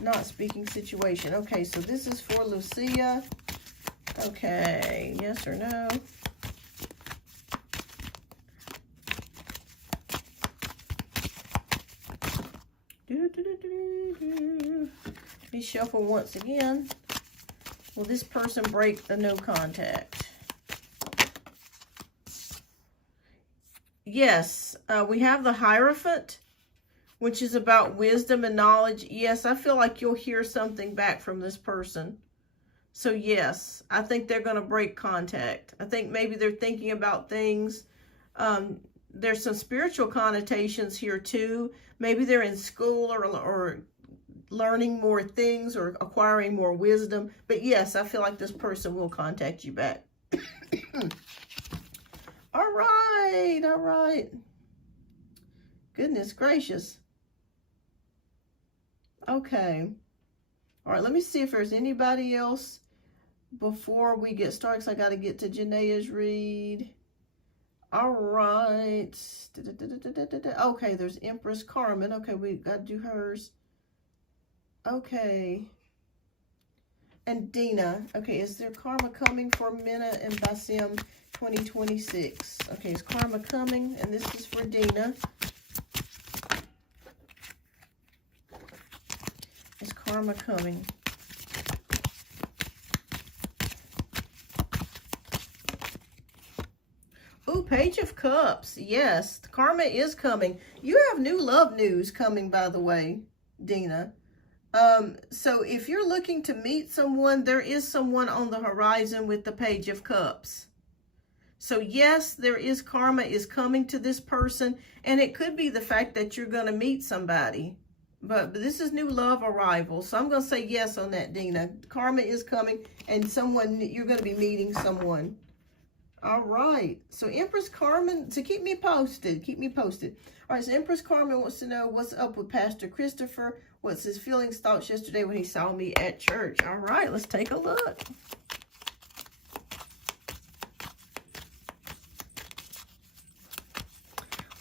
not speaking situation. Okay, so this is for Lucia. Okay, yes or no? Let me shuffle once again. Will this person break the no contact? Yes, we have the Hierophant, which is about wisdom and knowledge. Yes, I feel like you'll hear something back from this person. So yes, I think they're going to break contact. I think maybe they're thinking about things. There's some spiritual connotations here too. Maybe they're in school or learning more things or acquiring more wisdom. But yes, I feel like this person will contact you back. All right, all right. Goodness gracious. Okay. All right, let me see if there's anybody else before we get started, because I got to get to Janae's read. All right. Okay, there's Empress Carmen. Okay, we got to do hers. Okay. And Dina. Okay, is there karma coming for Minna and Basim 2026? Okay, is karma coming? And this is for Dina. Is karma coming? Ooh, Page of Cups. Yes, karma is coming. You have new love news coming, by the way, Dina. So if you're looking to meet someone, there is someone on the horizon with the Page of Cups. So yes, there is karma is coming to this person, and it could be the fact that you're going to meet somebody. But this is new love arrival. So I'm going to say yes on that, Dina. Karma is coming, and you're going to be meeting someone. All right. So Empress Carmen, so keep me posted. Keep me posted. All right. So Empress Carmen wants to know what's up with Pastor Christopher. What's his feelings, thoughts yesterday when he saw me at church. All right. Let's take a look.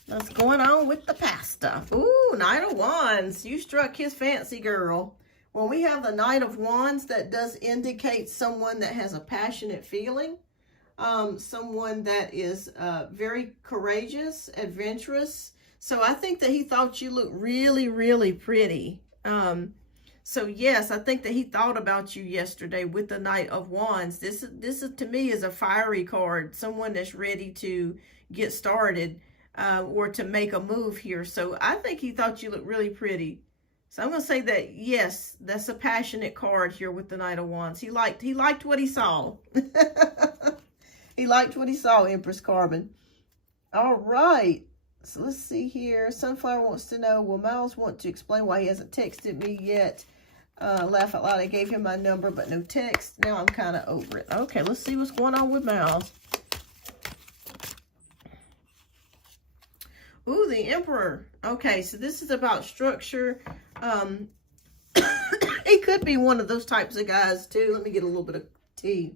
What's going on with the pastor? Ooh, Knight of Wands. You struck his fancy, girl. When we have the Knight of Wands, that does indicate someone that has a passionate feeling. Someone that is very courageous, adventurous. So I think that he thought you looked really, really pretty. So yes, I think that he thought about you yesterday with the Knight of Wands. This is to me is a fiery card. Someone that's ready to get started. Or to make a move here. So I think he thought you looked really pretty. So I'm going to say that, yes, that's a passionate card here with the Knight of Wands. He liked what he saw. He liked what he saw, Empress Carmen. All right. So let's see here. Sunflower wants to know, will Miles want to explain why he hasn't texted me yet? Laugh out loud. I gave him my number, but no text. Now I'm kind of over it. Okay, let's see what's going on with Miles. Ooh, the Emperor. Okay, so this is about structure. He could be one of those types of guys, too. Let me get a little bit of tea.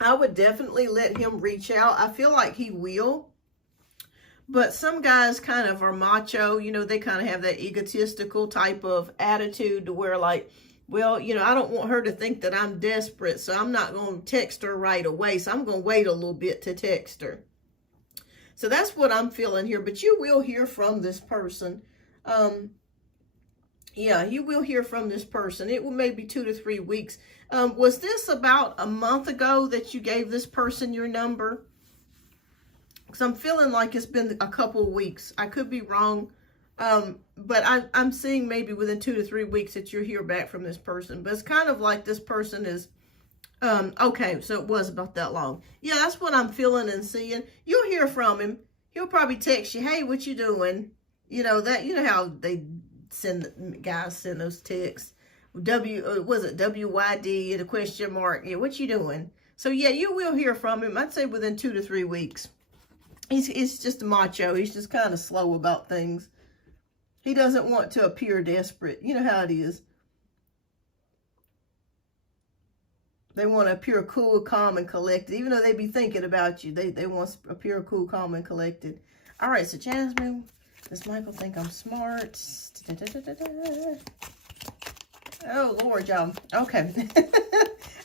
I would definitely let him reach out. I feel like he will. But some guys kind of are macho. You know, they kind of have that egotistical type of attitude to where, like, well, you know, I don't want her to think that I'm desperate, so I'm not going to text her right away. So I'm going to wait a little bit to text her. So that's what I'm feeling here. But you will hear from this person. Yeah, you will hear from this person. It will maybe 2 to 3 weeks. Was this about a month ago that you gave this person your number? Because I'm feeling like it's been a couple of weeks. I could be wrong. But I'm seeing maybe within 2 to 3 weeks that you'll hear back from this person. But it's kind of like this person is, okay, so it was about that long. Yeah, that's what I'm feeling and seeing. You'll hear from him. He'll probably text you, hey, what you doing? You know, how they guys send those texts. Was it WYD and a question mark? Yeah, what you doing? So yeah, you will hear from him. I'd say within 2 to 3 weeks. He's just a macho. He's just kind of slow about things. He doesn't want to appear desperate. You know how it is. They want to appear cool, calm, and collected. Even though they be thinking about you, they want to appear cool, calm, and collected. All right, so Jasmine, does Michael think I'm smart? Oh, Lord, y'all. Okay.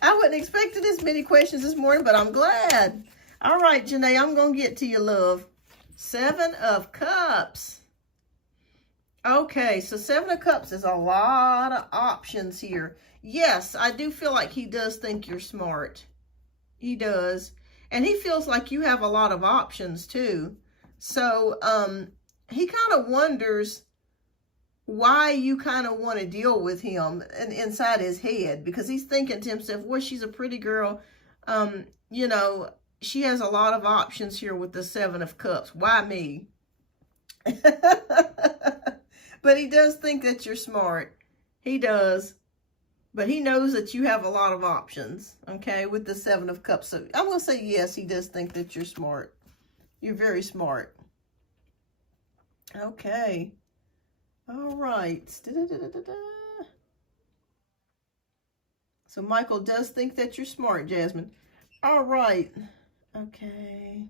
I wasn't expecting this many questions this morning, but I'm glad. All right, Janae, I'm going to get to you, love. 7 of Cups. Okay, so 7 of Cups is a lot of options here. Yes, I do feel like he does think you're smart. He does. And he feels like you have a lot of options, too. So, he kind of wonders why you kind of want to deal with him inside his head, because he's thinking to himself, well, she's a pretty girl. You know, she has a lot of options here with the 7 of Cups. Why me? But he does think that you're smart. He does. But he knows that you have a lot of options, okay, with the 7 of Cups. So I'm going to say yes, he does think that you're smart. You're very smart. Okay. All right. So Michael does think that you're smart, Jasmine. All right. Okay.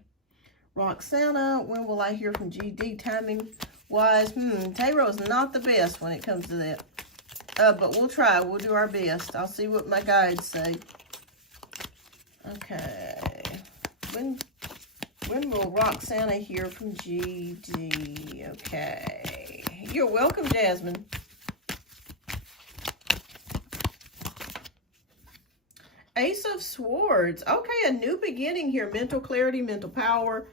Roxana, when will I hear from GD? Timing wise, tarot is not the best when it comes to that. But we'll try. We'll do our best. I'll see what my guides say. Okay. When will Roxana hear from GD? Okay. You're welcome, Jasmine. Ace of Swords. Okay, a new beginning here. Mental clarity, mental power.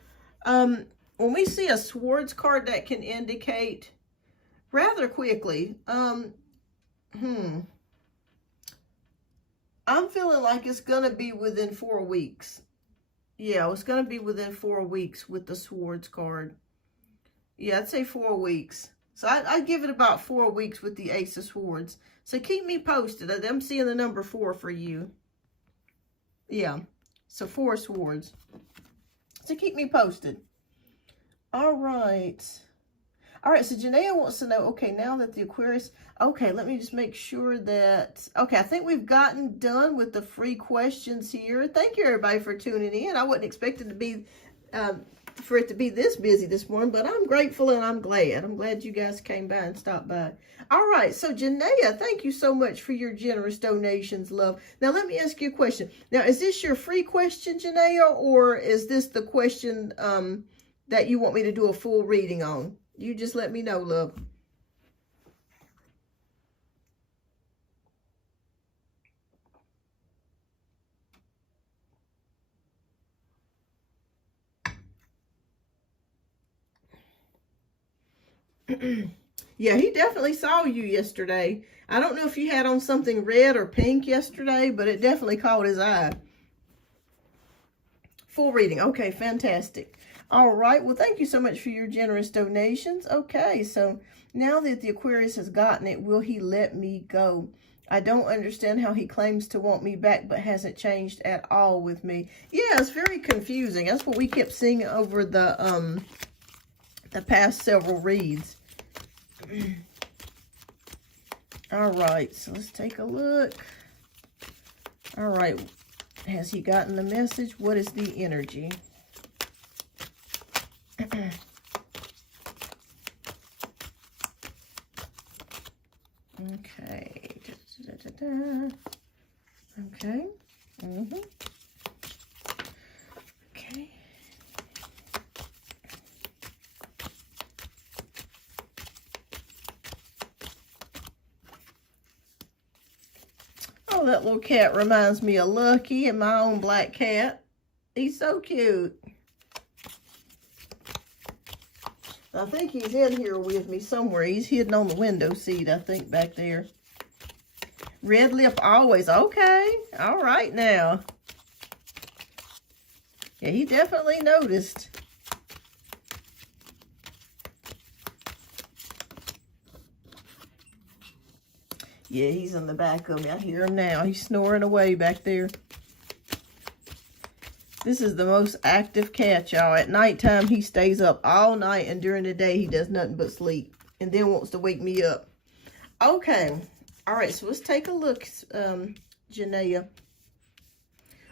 When we see a Swords card, that can indicate rather quickly. I'm feeling like it's going to be within 4 weeks. Yeah, it's going to be within 4 weeks with the Swords card. Yeah, I'd say 4 weeks. So I'd give it about 4 weeks with the Ace of Swords. So keep me posted. I'm seeing the number 4 for you. Yeah, so 4 swords. So keep me posted. All right. All right, so Janaea wants to know, okay, now that the Aquarius, okay, let me just make sure that, okay, I think we've gotten done with the free questions here. Thank you, everybody, for tuning in. I wasn't expecting to be, for it to be this busy this morning, but I'm grateful and I'm glad. I'm glad you guys came by and stopped by. All right, so Janaea, thank you so much for your generous donations, love. Now, let me ask you a question. Now, is this your free question, Janaea, or is this the question that you want me to do a full reading on? You just let me know, love. Yeah, he definitely saw you yesterday. I don't know if you had on something red or pink yesterday, but it definitely caught his eye. Full reading. Okay, fantastic. All right. Well, thank you so much for your generous donations. Okay, so now that the Aquarius has gotten it, will he let me go? I don't understand how he claims to want me back, but hasn't changed at all with me. Yeah, it's very confusing. That's what we kept seeing over the past several reads. All right, so let's take a look. All right, has he gotten the message? What is the energy? Okay. Okay. Okay. Oh, that little cat reminds me of Lucky and my own black cat. He's so cute. I think he's in here with me somewhere. He's hidden on the window seat, I think, back there. Red lip always. Okay. All right now. Yeah, he definitely noticed. Yeah, he's in the back of me. I hear him now. He's snoring away back there. This is the most active cat, y'all. At nighttime, he stays up all night, and during the day, he does nothing but sleep, and then wants to wake me up. Okay. All right, so let's take a look, Janaea.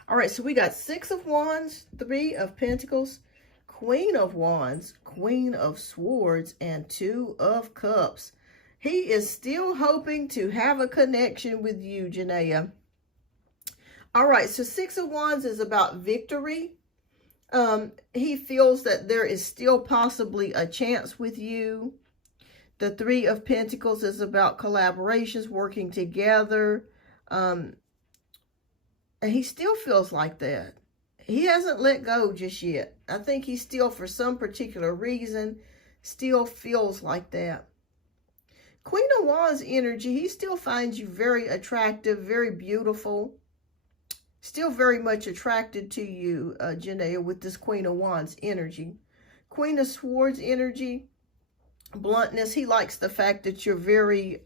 All right, so we got 6 of Wands, 3 of Pentacles, Queen of Wands, Queen of Swords, and 2 of Cups. He is still hoping to have a connection with you, Janaea. All right, so 6 of Wands is about victory. He feels that there is still possibly a chance with you. The 3 of Pentacles is about collaborations, working together. And he still feels like that. He hasn't let go just yet. I think he still, for some particular reason, still feels like that. Queen of Wands energy, he still finds you very attractive, very beautiful. Still very much attracted to you, Janaea, with this Queen of Wands energy. Queen of Swords energy, bluntness. He likes the fact that you're very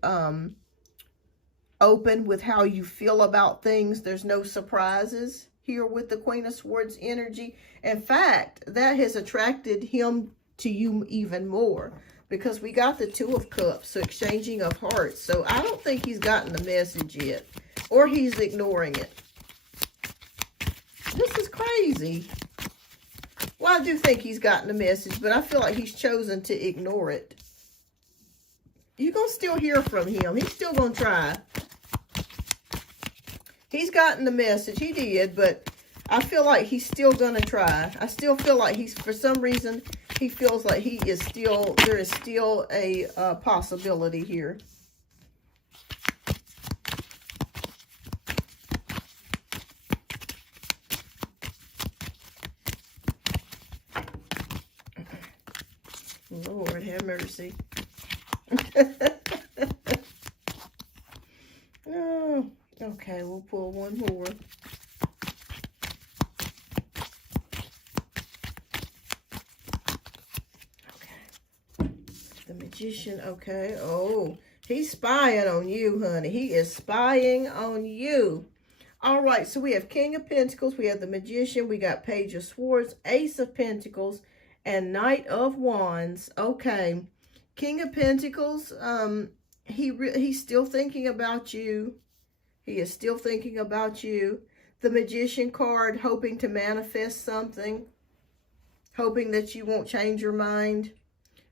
open with how you feel about things. There's no surprises here with the Queen of Swords energy. In fact, that has attracted him to you even more, because we got the 2 of Cups, so exchanging of hearts. So I don't think he's gotten the message yet, or he's ignoring it. This is crazy. Well, I do think he's gotten the message, but I feel like he's chosen to ignore it. You're going to still hear from him. He's still going to try. He's gotten the message. He did, but I feel like he's still going to try. I still feel like he's, for some reason, he feels like he is still, there is still a possibility here. Lord have mercy. Oh, okay, we'll pull one more. Okay. The Magician, okay. Oh, he's spying on you, honey. He is spying on you. All right, so we have King of Pentacles, we have the Magician, we got Page of Swords, Ace of Pentacles, and Knight of Wands. Okay. King of Pentacles, he's still thinking about you. He is still thinking about you. The Magician card, hoping to manifest something. Hoping that you won't change your mind.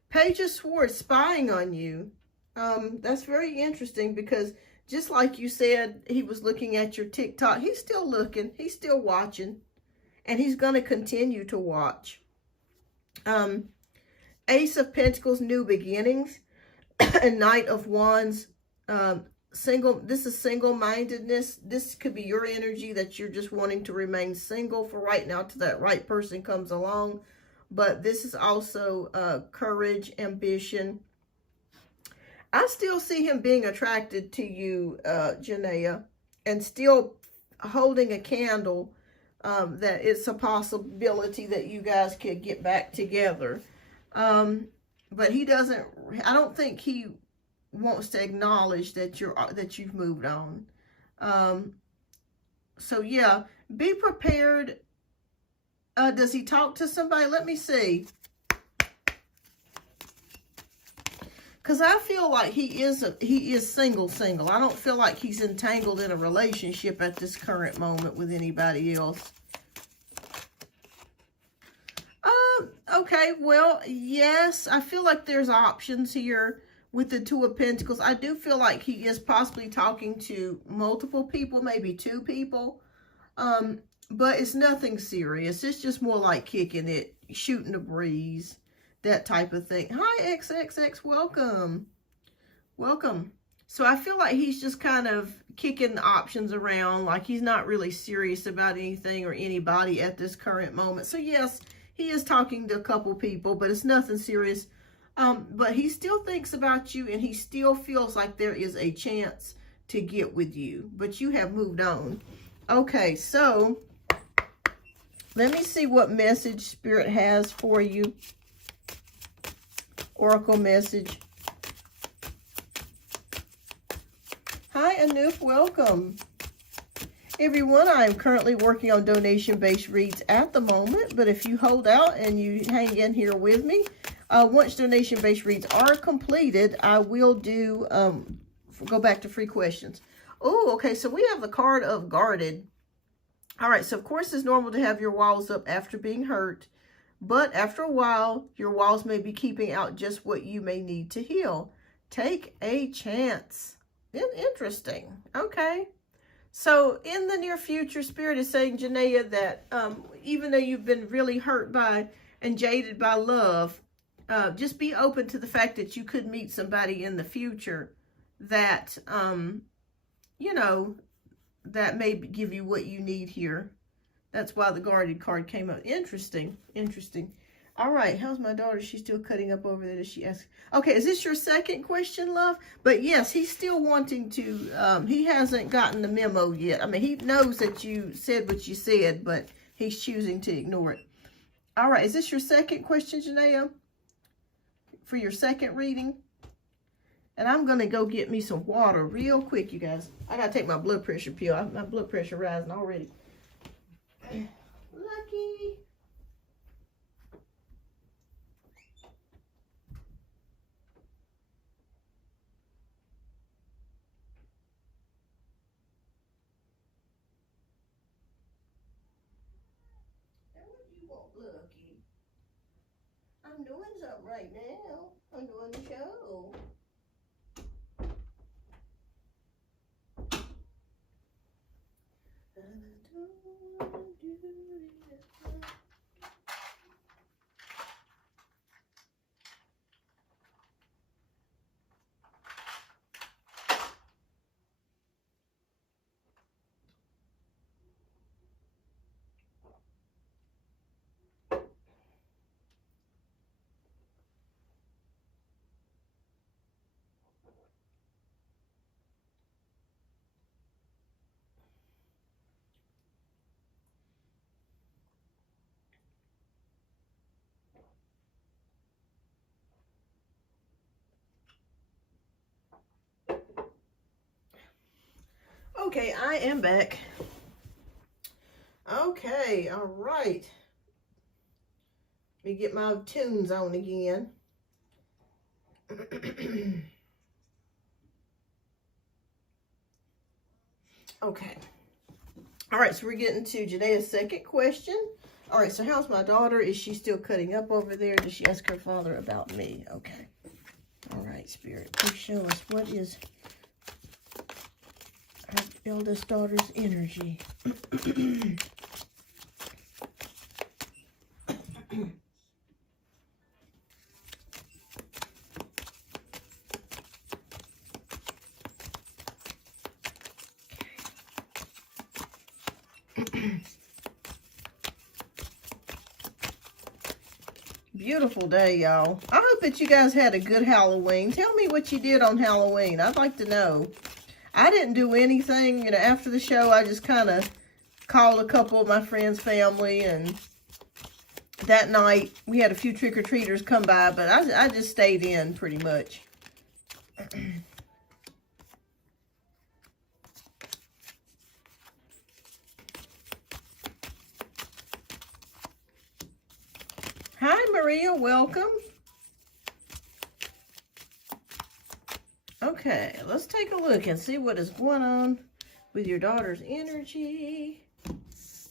Page of Swords, spying on you. That's very interesting, because just like you said, he was looking at your TikTok. He's still looking. He's still watching. And he's going to continue to watch. Ace of Pentacles, new beginnings. And Knight of Wands, this is single-mindedness. This could be your energy that you're just wanting to remain single for right now till that right person comes along. But this is also courage, ambition. I still see him being attracted to you, Janaea, and still holding a candle that it's a possibility that you guys could get back together. But he doesn't, I don't think he wants to acknowledge that you've moved on. So yeah, be prepared. Does he talk to somebody? Let me see. Because I feel like he is single. I don't feel like he's entangled in a relationship at this current moment with anybody else. Okay, well, yes, I feel like there's options here with the 2 of Pentacles. I do feel like he is possibly talking to multiple people, maybe 2 people. But it's nothing serious. It's just more like kicking it, shooting the breeze, that type of thing. Hi, XXX, welcome. Welcome. So I feel like he's just kind of kicking the options around, like he's not really serious about anything or anybody at this current moment. So yes, he is talking to a couple people, but it's nothing serious. But he still thinks about you, and he still feels like there is a chance to get with you, but you have moved on. Okay, so let me see what message Spirit has for you. Oracle message. Hi, Anoop, welcome. Everyone, I am currently working on donation-based reads at the moment, but if you hold out and you hang in here with me, once donation-based reads are completed, I will do, go back to free questions. Oh, okay, so we have the card of guarded. All right, so of course it's normal to have your walls up after being hurt, but after a while, your walls may be keeping out just what you may need to heal. Take a chance. Interesting. Okay. So in the near future, Spirit is saying, Janaea, that even though you've been really hurt by and jaded by love, just be open to the fact that you could meet somebody in the future that, you know, that may give you what you need here. That's why the guarded card came up. Interesting. Interesting. All right. How's my daughter? She's still cutting up over there. Does she ask? Okay. Is this your second question, love? But yes, he's still wanting to, he hasn't gotten the memo yet. I mean, he knows that you said what you said, but he's choosing to ignore it. All right. Is this your second question, Janaea? For your second reading? And I'm going to go get me some water real quick, you guys. I got to take my blood pressure pill. My blood pressure rising already. Lucky. Now what do you want, Lucky? I'm doing something right now. I'm doing the show. Okay, I am back. Okay, all right. Let me get my tunes on again. Okay. All right, so we're getting to Janaea's second question. All right, so how's my daughter? Is she still cutting up over there? Does she ask her father about me? Okay. All right, Spirit, please show us what is our eldest daughter's energy. Beautiful day, y'all. I hope that you guys had a good Halloween. Tell me what you did on Halloween. I'd like to know. I didn't do anything. You know, after the show, I just kind of called a couple of my friends' family, and that night we had a few trick-or-treaters come by, but I just stayed in pretty much. Hi, Maria. Welcome. Okay, let's take a look and see what is going on with your daughter's energy.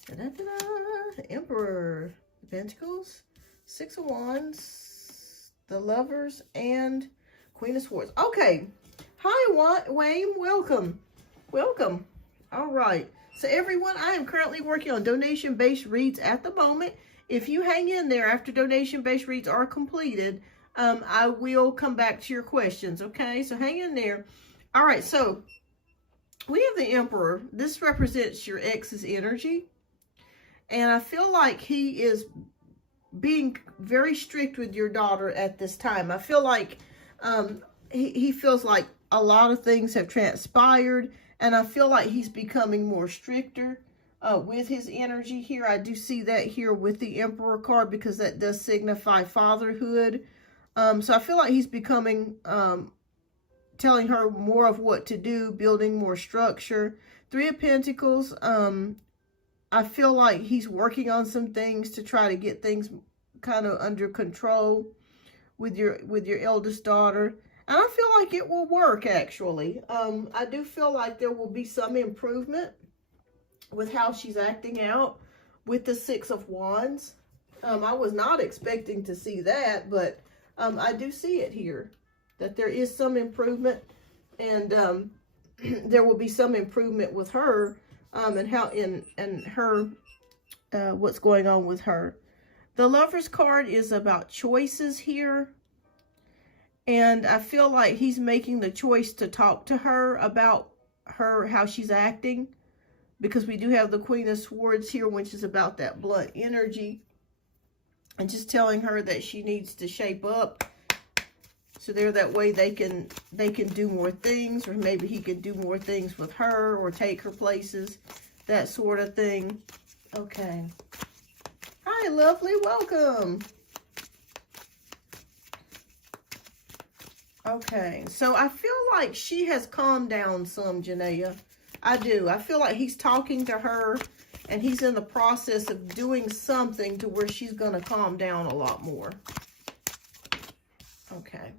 Da-da-da-da. Emperor, the Pentacles, Six of Wands, the Lovers, and Queen of Swords. Okay. Hi, Wayne. Welcome. Welcome. All right. So, everyone, I am currently working on donation-based reads at the moment. If you hang in there after donation-based reads are completed, I will come back to your questions, okay? So hang in there. All right, so we have the Emperor. This represents your ex's energy. And I feel like he is being very strict with your daughter at this time. I feel like he feels like a lot of things have transpired. And I feel like he's becoming more stricter with his energy here. I do see that here with the Emperor card because that does signify fatherhood. So I feel like he's becoming, telling her more of what to do, building more structure. Three of Pentacles, I feel like he's working on some things to try to get things kind of under control with your eldest daughter. And I feel like it will work, actually. I do feel like there will be some improvement with how she's acting out with the Six of Wands. I was not expecting to see that, but I do see it here, that there is some improvement, and there will be some improvement with her, and how and her what's going on with her. The Lover's card is about choices here, and I feel like he's making the choice to talk to her about how she's acting, because we do have the Queen of Swords here, which is about that blunt energy, and just telling her that she needs to shape up. So there, that way they can do more things, or maybe he can do more things with her or take her places, that sort of thing. Okay. Hi, lovely. Welcome. Okay. So I feel like she has calmed down some, Janaea. I do. I feel like he's talking to her, and he's in the process of doing something to where she's going to calm down a lot more. Okay.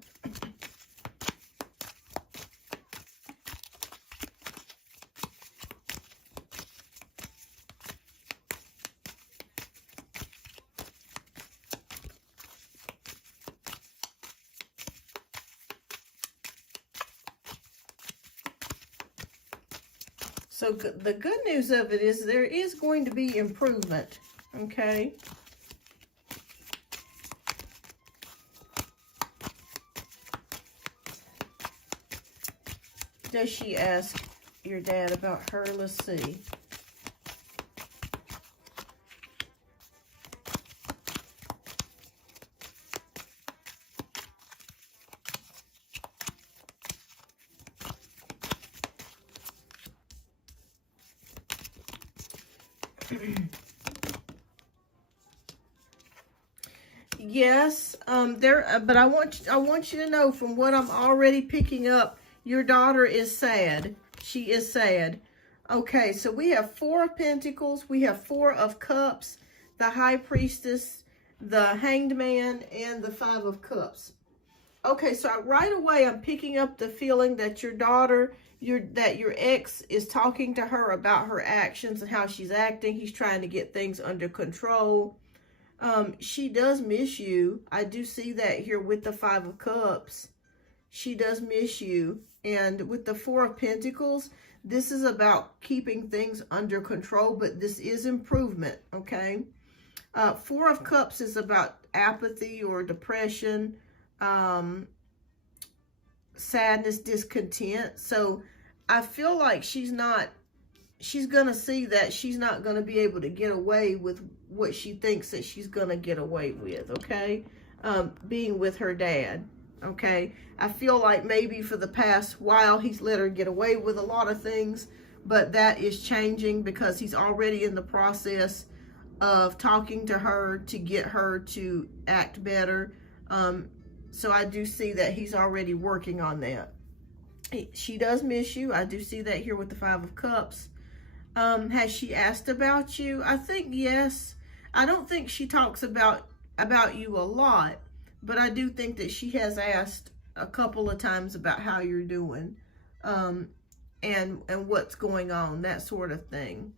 So the good news of it is there is going to be improvement, okay? Does she ask your dad about her? Let's see. Yes, but I want you to know, from what I'm already picking up, your daughter is sad. She is sad. Okay, so we have Four of Pentacles, we have Four of Cups, the High Priestess, the Hanged Man, and the Five of Cups. Okay, so right away I'm picking up the feeling that your daughter, that your ex is talking to her about her actions and how she's acting. He's trying to get things under control. She does miss you. I do see that here with the Five of Cups. She does miss you. And with the Four of Pentacles, this is about keeping things under control, but this is improvement, okay? Four of Cups is about apathy or depression, sadness, discontent. So I feel like she's going to see that she's not going to be able to get away with what she thinks that she's going to get away with, okay? Being with her dad, okay? I feel like maybe for the past while he's let her get away with a lot of things, but that is changing because he's already in the process of talking to her to get her to act better. So I do see that he's already working on that. She does miss you. I do see that here with the Five of Cups. Has she asked about you? I think yes. I don't think she talks about you a lot, but I do think that she has asked a couple of times about how you're doing, and what's going on, that sort of thing.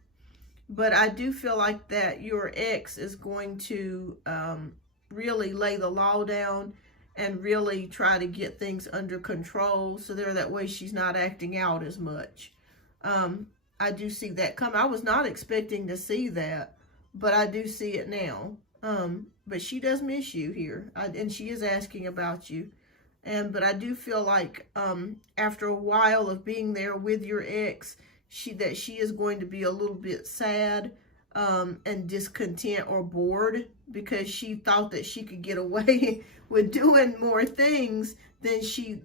But I do feel like that your ex is going to really lay the law down and really try to get things under control, so there that way she's not acting out as much. I do see that come. I was not expecting to see that, but I do see it now. But she does miss you here, and she is asking about you. But I do feel like after a while of being there with your ex, she is going to be a little bit sad and discontent or bored, because she thought that she could get away with doing more things than she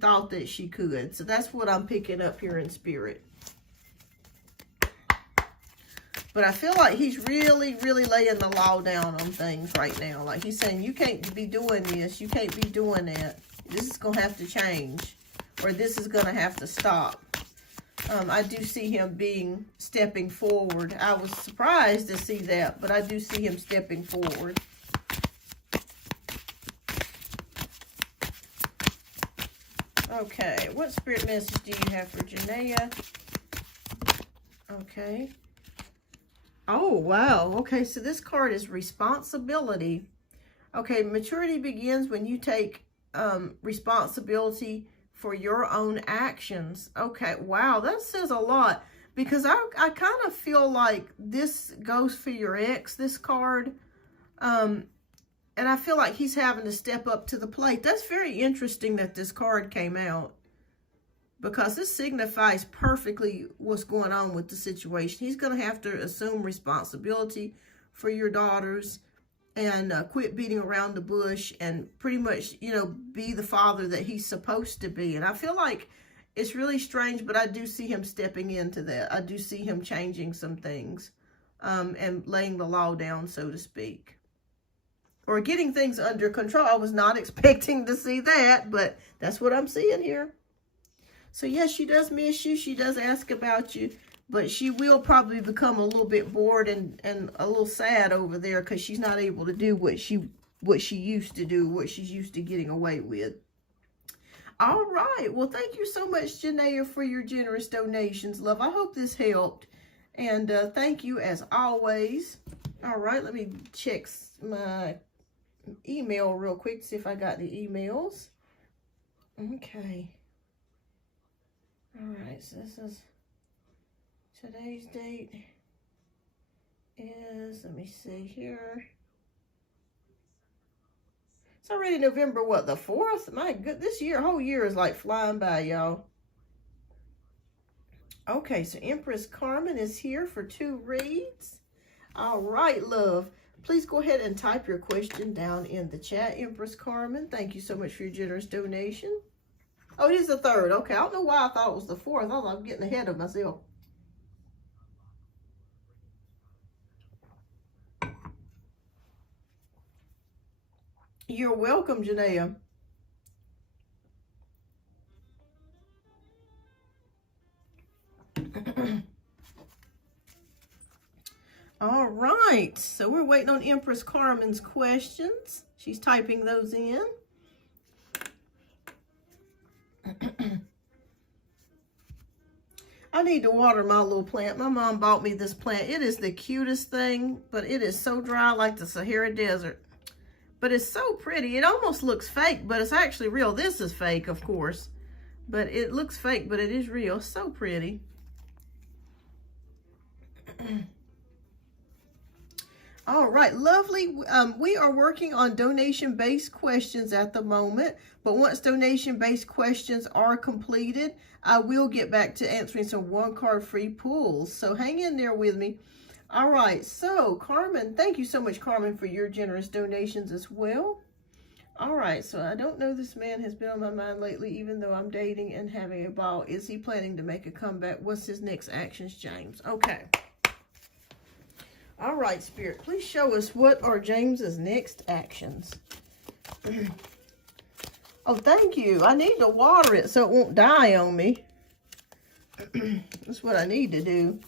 thought that she could. So that's what I'm picking up here in spirit. But I feel like he's really, really laying the law down on things right now. Like he's saying, you can't be doing this. You can't be doing that. This is going to have to change. Or this is going to have to stop. I do see him stepping forward. I was surprised to see that, but I do see him stepping forward. Okay, what spirit message do you have for Janaea? Okay. Oh, wow. Okay, so this card is responsibility. Okay, maturity begins when you take responsibility for your own actions. Okay, wow, that says a lot, because I kind of feel like this goes for your ex, this card. And I feel like he's having to step up to the plate. That's very interesting that this card came out, because this signifies perfectly what's going on with the situation. He's going to have to assume responsibility for your daughters and quit beating around the bush and pretty much, you know, be the father that he's supposed to be. And I feel like it's really strange, but I do see him stepping into that. I do see him changing some things and laying the law down, so to speak. Or getting things under control. I was not expecting to see that, but that's what I'm seeing here. So yes, she does miss you. She does ask about you, but she will probably become a little bit bored and a little sad over there, because she's not able to do what she used to do, what she's used to getting away with. All right. Well, thank you so much, Janaea, for your generous donations, love. I hope this helped. And thank you as always. All right. Let me check my email real quick to see if I got the emails. Okay. All right, so this is today's date is, let me see here. It's already November, what, the 4th? My good, this whole year is like flying by, y'all. Okay, so Empress Carmen is here for 2 reads. All right, love. Please go ahead and type your question down in the chat, Empress Carmen. Thank you so much for your generous donation. Oh, it is the 3rd. Okay, I don't know why I thought it was the 4th. I thought I was getting ahead of myself. You're welcome, Janaea. All right, so we're waiting on Empress Carmen's questions. She's typing those in. I need to water my little plant. My mom bought me this plant. It is the cutest thing, but it is so dry like the Sahara Desert. But it's so pretty. It almost looks fake, but it's actually real. This is fake, of course. But it looks fake, but it is real. So pretty. All right, lovely. We are working on donation-based questions at the moment, but once donation-based questions are completed, I will get back to answering some one-card free pulls. So hang in there with me. All right, so Carmen, thank you so much, Carmen, for your generous donations as well. All right, so I don't know, this man has been on my mind lately, even though I'm dating and having a ball. Is he planning to make a comeback? What's his next actions, James? Okay. All right, Spirit, please show us what are James's next actions. Oh, thank you. I need to water it so it won't die on me. That's what I need to do.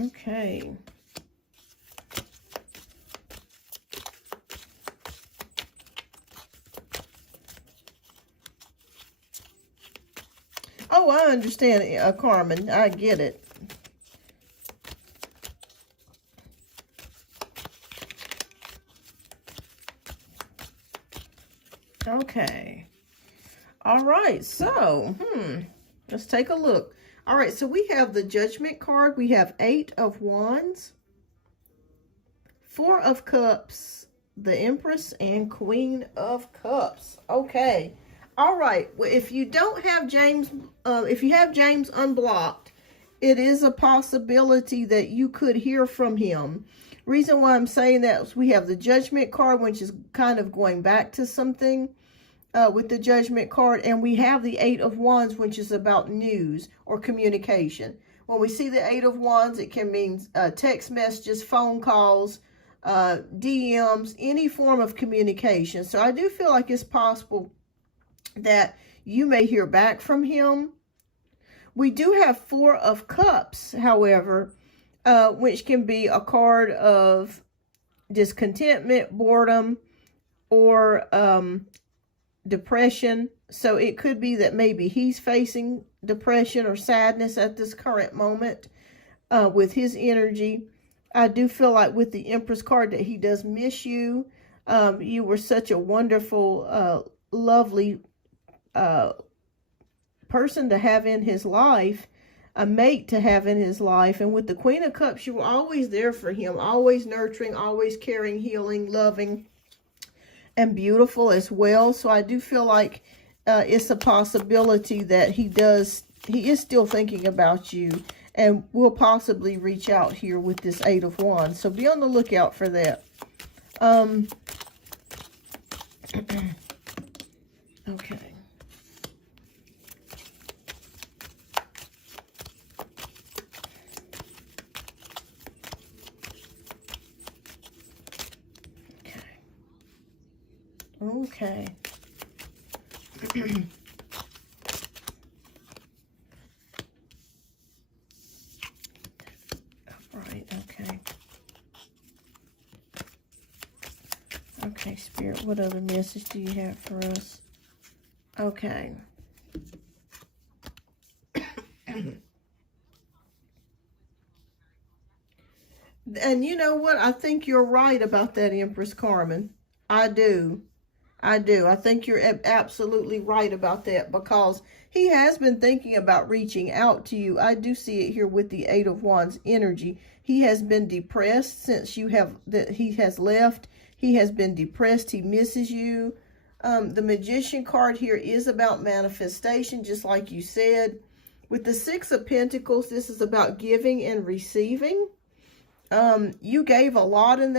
Okay. Oh, I understand, Carmen. I get it. Okay. All right. So, let's take a look. All right. So we have the Judgment card. We have 8 of Wands, 4 of Cups, the Empress, and Queen of Cups. Okay. All right. Well, if you don't have James, if you have James unblocked, it is a possibility that you could hear from him. Reason why I'm saying that is we have the Judgment card, which is kind of going back to something with the Judgment card, and we have the 8 of Wands, which is about news or communication. When we see the 8 of Wands, it can mean text messages, phone calls, DMs, any form of communication. So I do feel like it's possible that you may hear back from him. We do have 4 of Cups, however, which can be a card of discontentment, boredom, or depression. So it could be that maybe he's facing depression or sadness at this current moment with his energy. I do feel like with the Empress card that he does miss you. You were such a wonderful, lovely person to have in his life, a mate to have in his life. And with the Queen of Cups, you were always there for him, always nurturing, always caring, healing, loving, and beautiful as well. So I do feel like it's a possibility that he is still thinking about you and will possibly reach out here with this 8 of Wands. So be on the lookout for that. Okay. Okay. Right, okay. Okay, Spirit, what other message do you have for us? Okay. And you know what? I think you're right about that, Empress Carmen. I do. I think you're absolutely right about that, because he has been thinking about reaching out to you. I do see it here with the 8 of Wands energy. He has been depressed since he has left. He has been depressed. He misses you. The Magician card here is about manifestation, just like you said. With the 6 of Pentacles, this is about giving and receiving. You gave a lot in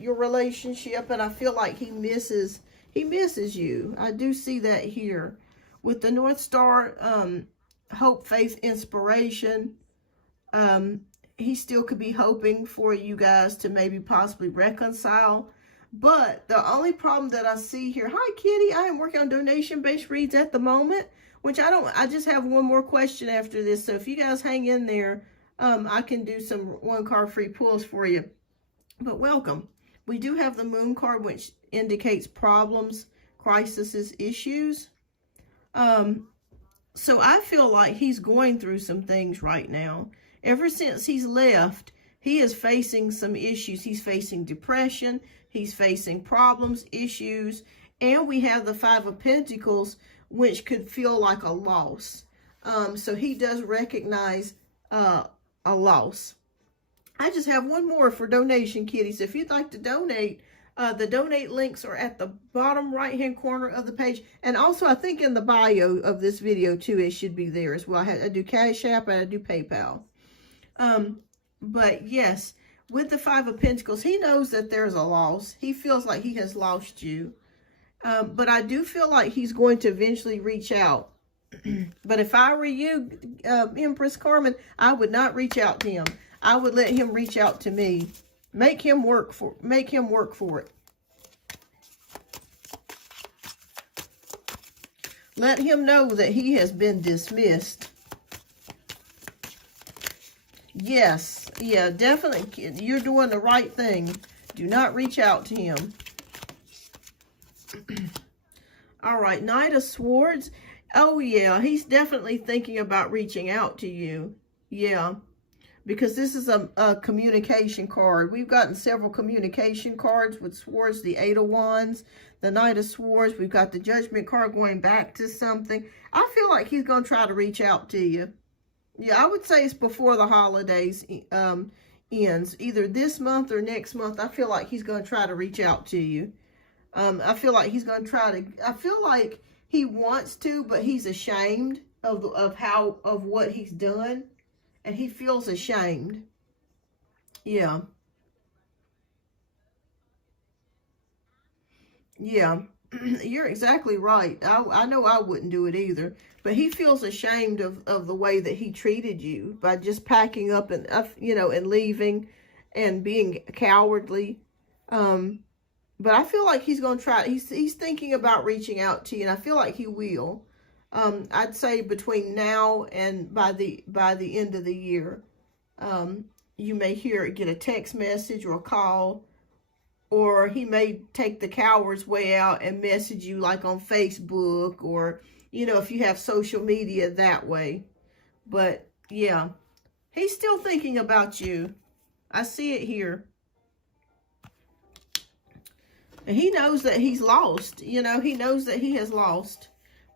your relationship, and I feel like he misses you. I do see that here with the North Star, hope, faith, inspiration. He still could be hoping for you guys to maybe possibly reconcile. But the only problem that I see here, hi Kitty, I am working on donation-based reads at the moment, which I just have one more question after this. So if you guys hang in there, I can do some 1-card free pulls for you. But welcome. We do have the Moon card, which indicates problems, crises, issues. So I feel like he's going through some things right now. Ever since he's left, he is facing some issues. He's facing depression. He's facing problems, issues. And we have the 5 of Pentacles, which could feel like a loss. So he does recognize a loss. I just have one more for donation, kitties. If you'd like to donate, the donate links are at the bottom right-hand corner of the page. And also, I think in the bio of this video, too, it should be there as well. I do Cash App and I do PayPal. But yes, with the 5 of Pentacles, he knows that there's a loss. He feels like he has lost you. But I do feel like he's going to eventually reach out. But if I were you, Empress Carmen, I would not reach out to him. I would let him reach out to me. Make him work for it. Let him know that he has been dismissed. Yes, yeah, definitely. You're doing the right thing. Do not reach out to him. All right, Knight of Swords. Oh, yeah. He's definitely thinking about reaching out to you. Yeah. Because this is a communication card. We've gotten several communication cards with swords, the Eight of Wands, the Knight of Swords. We've got the Judgment card going back to something. I feel like he's going to try to reach out to you. Yeah, I would say it's before the holidays ends. Either this month or next month. I feel like he's going to try to reach out to you. I feel like he's going to try to... I feel like he wants to, but he's ashamed of what he's done. And he feels ashamed. Yeah. Yeah. You're exactly right. I know I wouldn't do it either. But he feels ashamed of the way that he treated you by just packing up and, and leaving and being cowardly. But I feel like he's going to try. He's thinking about reaching out to you, and I feel like he will. I'd say between now and by the end of the year, you may get a text message or a call, or he may take the coward's way out and message you like on Facebook, or, if you have social media that way. But yeah, he's still thinking about you. I see it here. And he knows that he's lost. He knows that he has lost.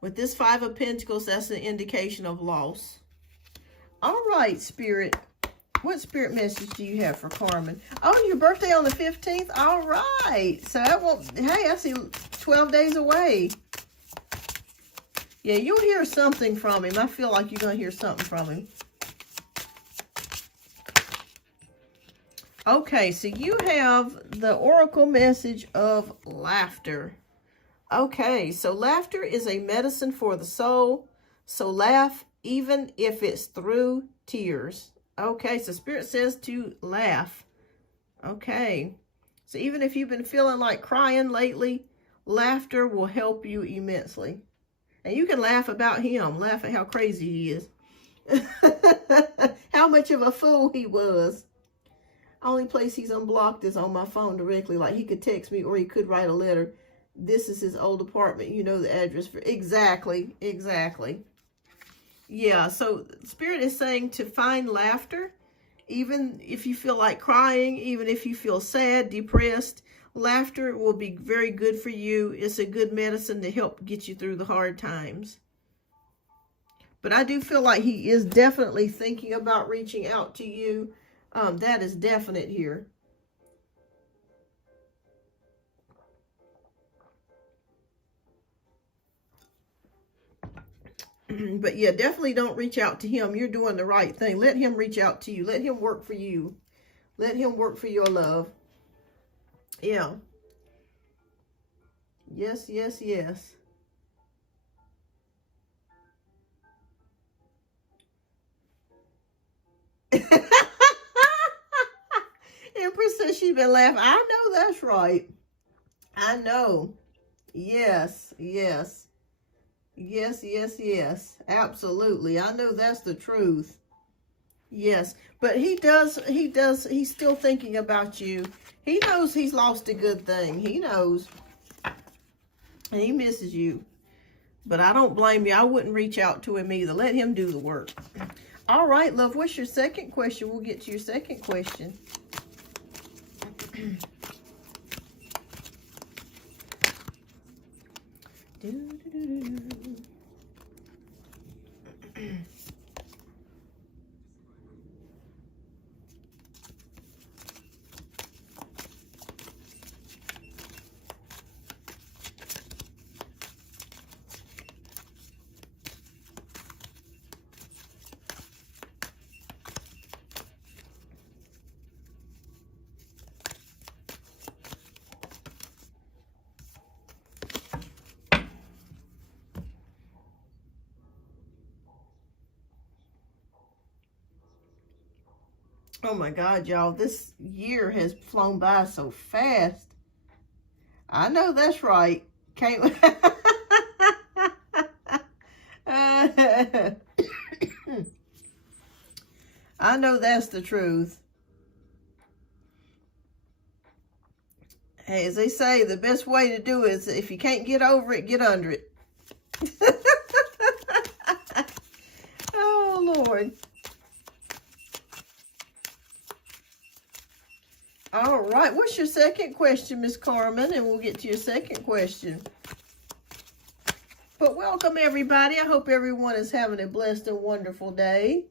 With this Five of Pentacles, that's an indication of loss. All right, Spirit. What Spirit message do you have for Carmen? Oh, your birthday on the 15th? All right. So that won't... Hey, I see 12 days away. Yeah, you'll hear something from him. I feel like you're going to hear something from him. Okay, so you have the Oracle message of laughter. Okay, so laughter is a medicine for the soul. So laugh even if it's through tears. Okay, so Spirit says to laugh. Okay, so even if you've been feeling like crying lately, laughter will help you immensely. And you can laugh about him. Laugh at how crazy he is. How much of a fool he was. Only place he's unblocked is on my phone directly. Like, he could text me or he could write a letter. This is his old apartment. You know the address for... Exactly. Yeah, so Spirit is saying to find laughter. Even if you feel like crying, even if you feel sad, depressed, laughter will be very good for you. It's a good medicine to help get you through the hard times. But I do feel like he is definitely thinking about reaching out to you. That is definite here. But yeah, definitely don't reach out to him. You're doing the right thing. Let him reach out to you. Let him work for you. Let him work for your love. Yeah. Yes. Empress says she's been laughing. I know that's right. I know. Yes. Absolutely. I know that's the truth. Yes. But he's still thinking about you. He knows he's lost a good thing. He knows. And he misses you. But I don't blame you. I wouldn't reach out to him either. Let him do the work. All right, love. What's your second question? We'll get to your second question. Oh my God, y'all, this year has flown by so fast. I know that's right. Can't... I know that's the truth. Hey, as they say, the best way to do it is if you can't get over it, get under it. card. All right, what's your second question, Miss Carmen? And we'll get to your second question. But welcome, everybody. I hope everyone is having a blessed and wonderful day.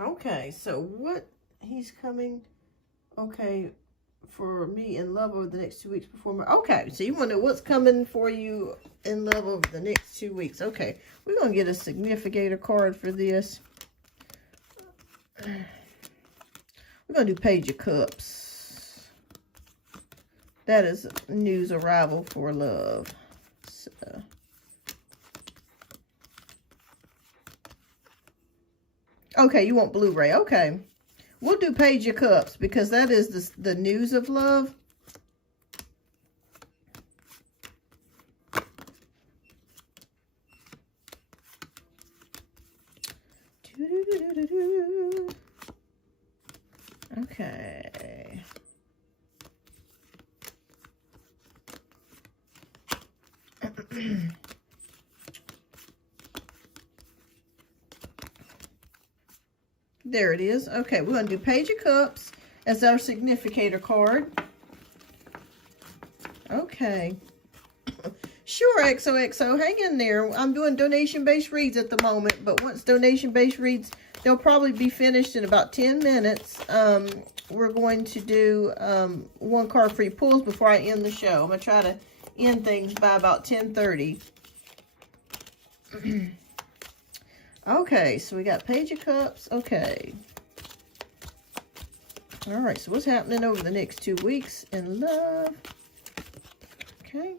Okay, so what he's coming, okay, for me in love over the next 2 weeks before my, okay, so you want to know what's coming for you in love over the next 2 weeks. Okay, we're going to get a significator card for this. We're going to do Page of Cups. That is news arrival for love. So. Okay, you want Blu-ray. Okay. We'll do Page of Cups because that is the news of love. Okay. There it is. Okay, we're going to do Page of Cups as our significator card. Okay. Sure, XOXO, hang in there. I'm doing donation-based reads at the moment, but once donation-based reads, they'll probably be finished in about 10 minutes. We're going to do one card free pulls before I end the show. I'm going to try to end things by about 10:30. Okay, so we got Page of Cups. Okay. All right, so what's happening over the next 2 weeks in love? Okay.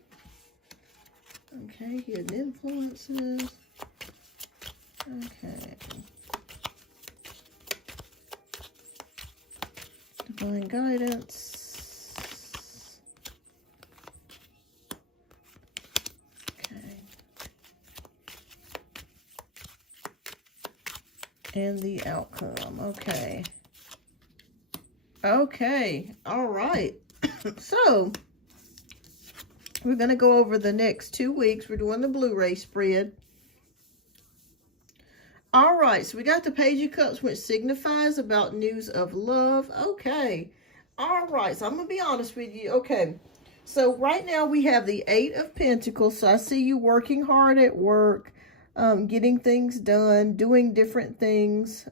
Okay, hidden influences. Okay. Divine guidance. Okay. And the outcome. Okay. Okay. All right. So, we're going to go over the next 2 weeks. We're doing the Blu-ray spread. All right. So, we got the Page of Cups, which signifies about news of love. Okay. All right. So, I'm going to be honest with you. Okay. So, right now we have the 8 of Pentacles. So, I see you working hard at work, getting things done, doing different things,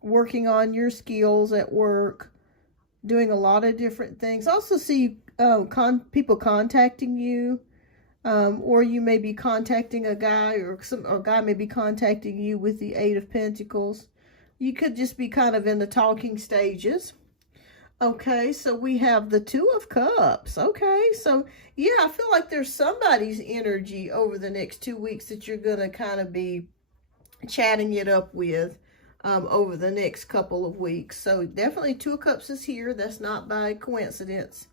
working on your skills at work, doing a lot of different things. I also see people contacting you, or you may be contacting a guy, or a guy may be contacting you with the 8 of Pentacles. You could just be kind of in the talking stages. Okay, so we have the 2 of Cups. Okay, so yeah, I feel like there's somebody's energy over the next 2 weeks that you're going to kind of be chatting it up with over the next couple of weeks. So definitely 2 of Cups is here. That's not by coincidence.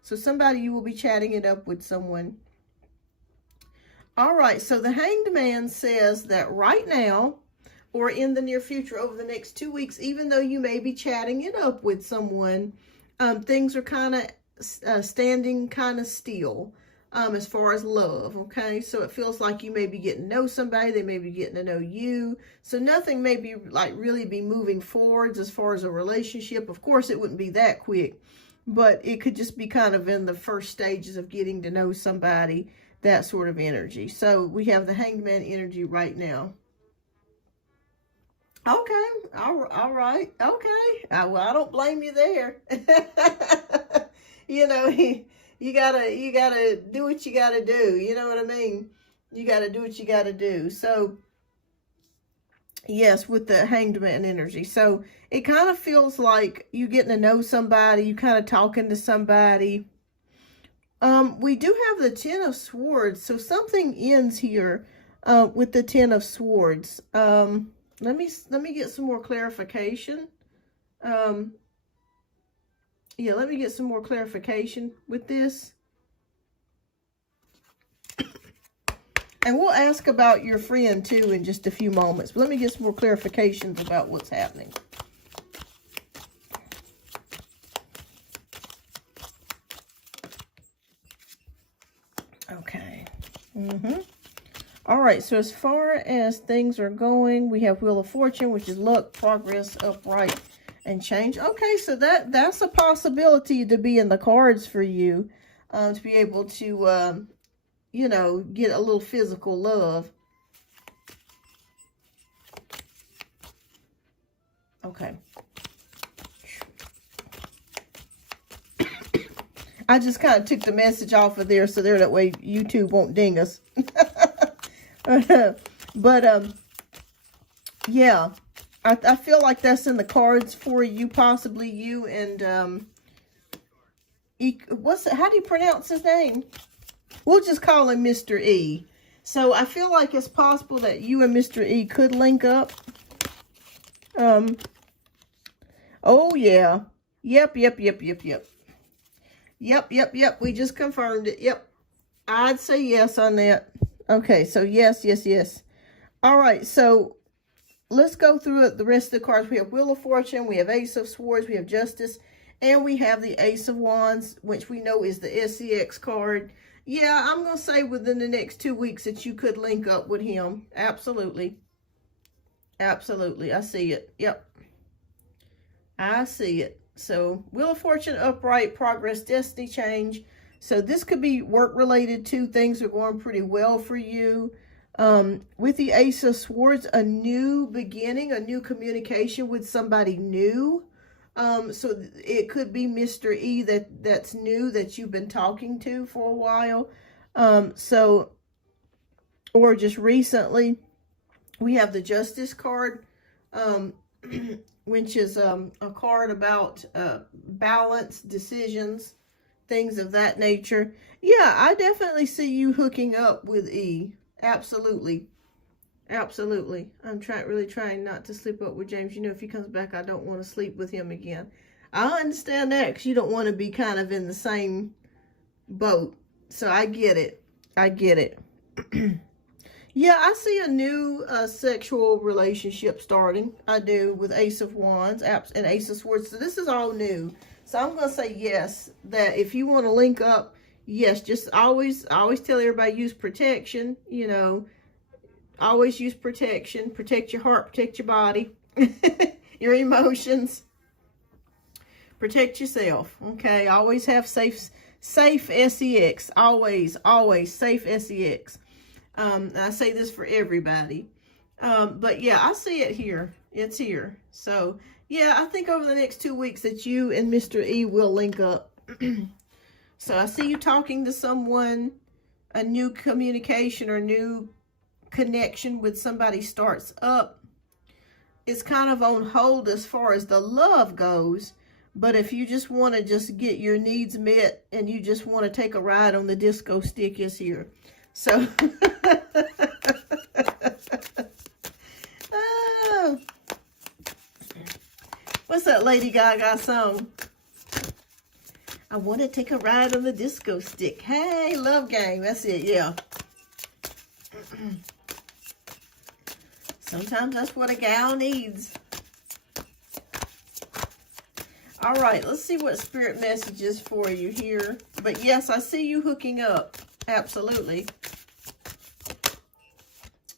So somebody, you will be chatting it up with someone. All right, so the Hanged Man says that right now, or in the near future, over the next 2 weeks, even though you may be chatting it up with someone, things are kind of standing kind of still as far as love, okay? So it feels like you may be getting to know somebody, they may be getting to know you. So nothing may be like really be moving forwards as far as a relationship. Of course, it wouldn't be that quick, but it could just be kind of in the first stages of getting to know somebody, that sort of energy. So we have the Hanged Man energy right now. Okay, all right, okay. Well, I don't blame you there. You know, you gotta do what you gotta do. You know what I mean? You gotta do what you gotta do. So, yes, with the Hanged Man energy. So, it kind of feels like you getting to know somebody, you kind of talking to somebody. We do have the Ten of Swords, so something ends here with the Ten of Swords. Let me get some more clarification. Yeah, let me get some more clarification with this. And we'll ask about your friend too in just a few moments. But let me get some more clarifications about what's happening. Okay. All right, so as far as things are going, we have Wheel of Fortune, which is luck, progress, upright, and change. Okay, so that's a possibility to be in the cards for you, to be able to, you know, get a little physical love. Okay. I just kind of took the message off of there so there that way YouTube won't ding us. But yeah, I feel like that's in the cards for you, possibly you and how do you pronounce his name? We'll just call him Mr. E. So I feel like it's possible that you and Mr. E could link up. Oh yeah. Yep. Yep. We just confirmed it. Yep. I'd say yes on that. Okay, so yes. All right, so let's go through the rest of the cards. We have Wheel of Fortune, we have Ace of Swords, we have Justice, and we have the Ace of Wands, which we know is the SCX card. Yeah, I'm going to say within the next 2 weeks that you could link up with him. Absolutely. Absolutely. I see it. Yep. I see it. So, Wheel of Fortune, upright, progress, destiny, change. So, this could be work-related too. Things are going pretty well for you. With the Ace of Swords, a new beginning, a new communication with somebody new. So, it could be Mr. E that's new, that you've been talking to for a while. Or just recently. We have the Justice card. Which is a card about balance, decisions, things of that nature. Yeah, I definitely see you hooking up with E. Absolutely. Absolutely. I'm really trying not to sleep up with James. You know, if he comes back, I don't want to sleep with him again. I understand that because you don't want to be kind of in the same boat. So I get it. I get it. Yeah, I see a new sexual relationship starting. I do, with Ace of Wands and Ace of Swords. So this is all new. So I'm going to say yes, that if you want to link up, yes, just always tell everybody use protection, you know. Always use protection. Protect your heart, protect your body, your emotions. Protect yourself, okay? Always have safe SEX. Always safe SEX. I say this for everybody. But yeah, I see it here. It's here. So yeah, I think over the next 2 weeks that you and Mr. E will link up. So I see you talking to someone, a new communication or new connection with somebody starts up. It's kind of on hold as far as the love goes. But if you just want to just get your needs met and you just want to take a ride on the disco stick, is here. So, what's that Lady Gaga song? I want to take a ride on the disco stick. Hey, love game. That's it, yeah. Sometimes that's what a gal needs. All right, let's see what spirit message is for you here. But yes, I see you hooking up. Absolutely.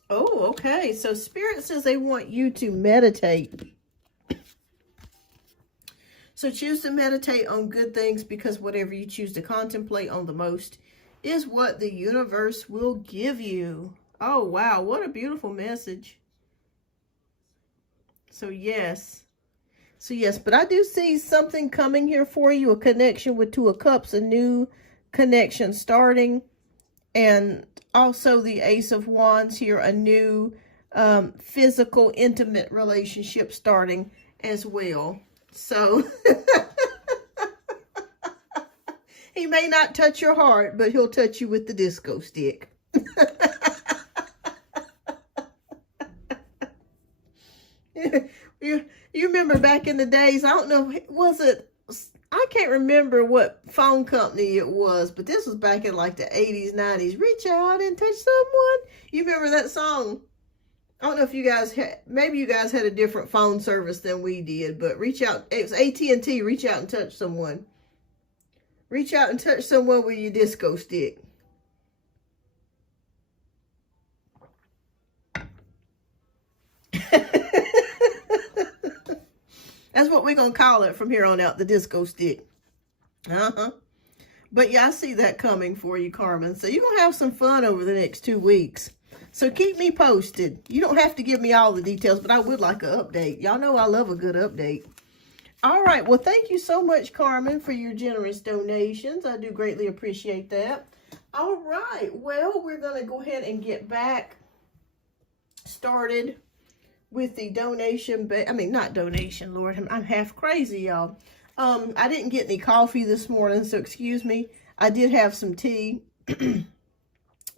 Oh, okay. So Spirit says they want you to meditate. So choose to meditate on good things, because whatever you choose to contemplate on the most is what the universe will give you. Oh, wow. What a beautiful message. So, yes. But I do see something coming here for you. A connection with Two of Cups. A new connection starting. And also the Ace of Wands here, a new physical, intimate relationship starting as well. So, He may not touch your heart, but he'll touch you with the disco stick. You remember back in the days, I don't know, was it, I can't remember what phone company it was, but this was back in like the 80s, 90s. Reach out and touch someone. You remember that song? I don't know if you guys had, maybe you guys had a different phone service than we did, but reach out. It was AT&T, reach out and touch someone. Reach out and touch someone with your disco stick. That's what we're going to call it from here on out, the disco stick. But yeah, I see that coming for you, Carmen. So you're going to have some fun over the next 2 weeks. So keep me posted. You don't have to give me all the details, but I would like an update. Y'all know I love a good update. All right. Well, thank you so much, Carmen, for your generous donations. I do greatly appreciate that. All right. Well, we're going to go ahead and get back started with the donation. I mean, not donation, Lord. I'm half crazy, y'all. I didn't get any coffee this morning, so excuse me. I did have some tea.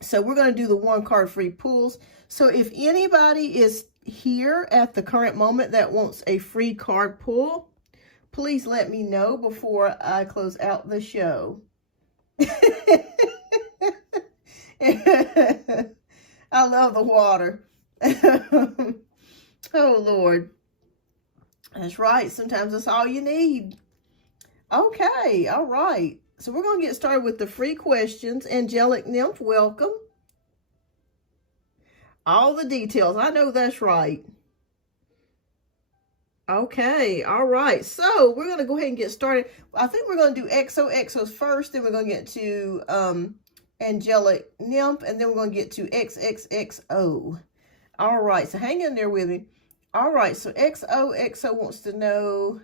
So we're going to do the 1 card free pulls. So if anybody is here at the current moment that wants a free card pull, please let me know before I close out the show. I love the water. Oh, Lord. That's right. Sometimes that's all you need. Okay. All right. So we're going to get started with the free questions. Angelic Nymph, welcome. All the details. I know that's right. Okay. All right. So we're going to go ahead and get started. I think we're going to do XOXOs first. Then we're going to get to Angelic Nymph. And then we're going to get to XXXO. All right. So hang in there with me. All right. So XOXO wants to know,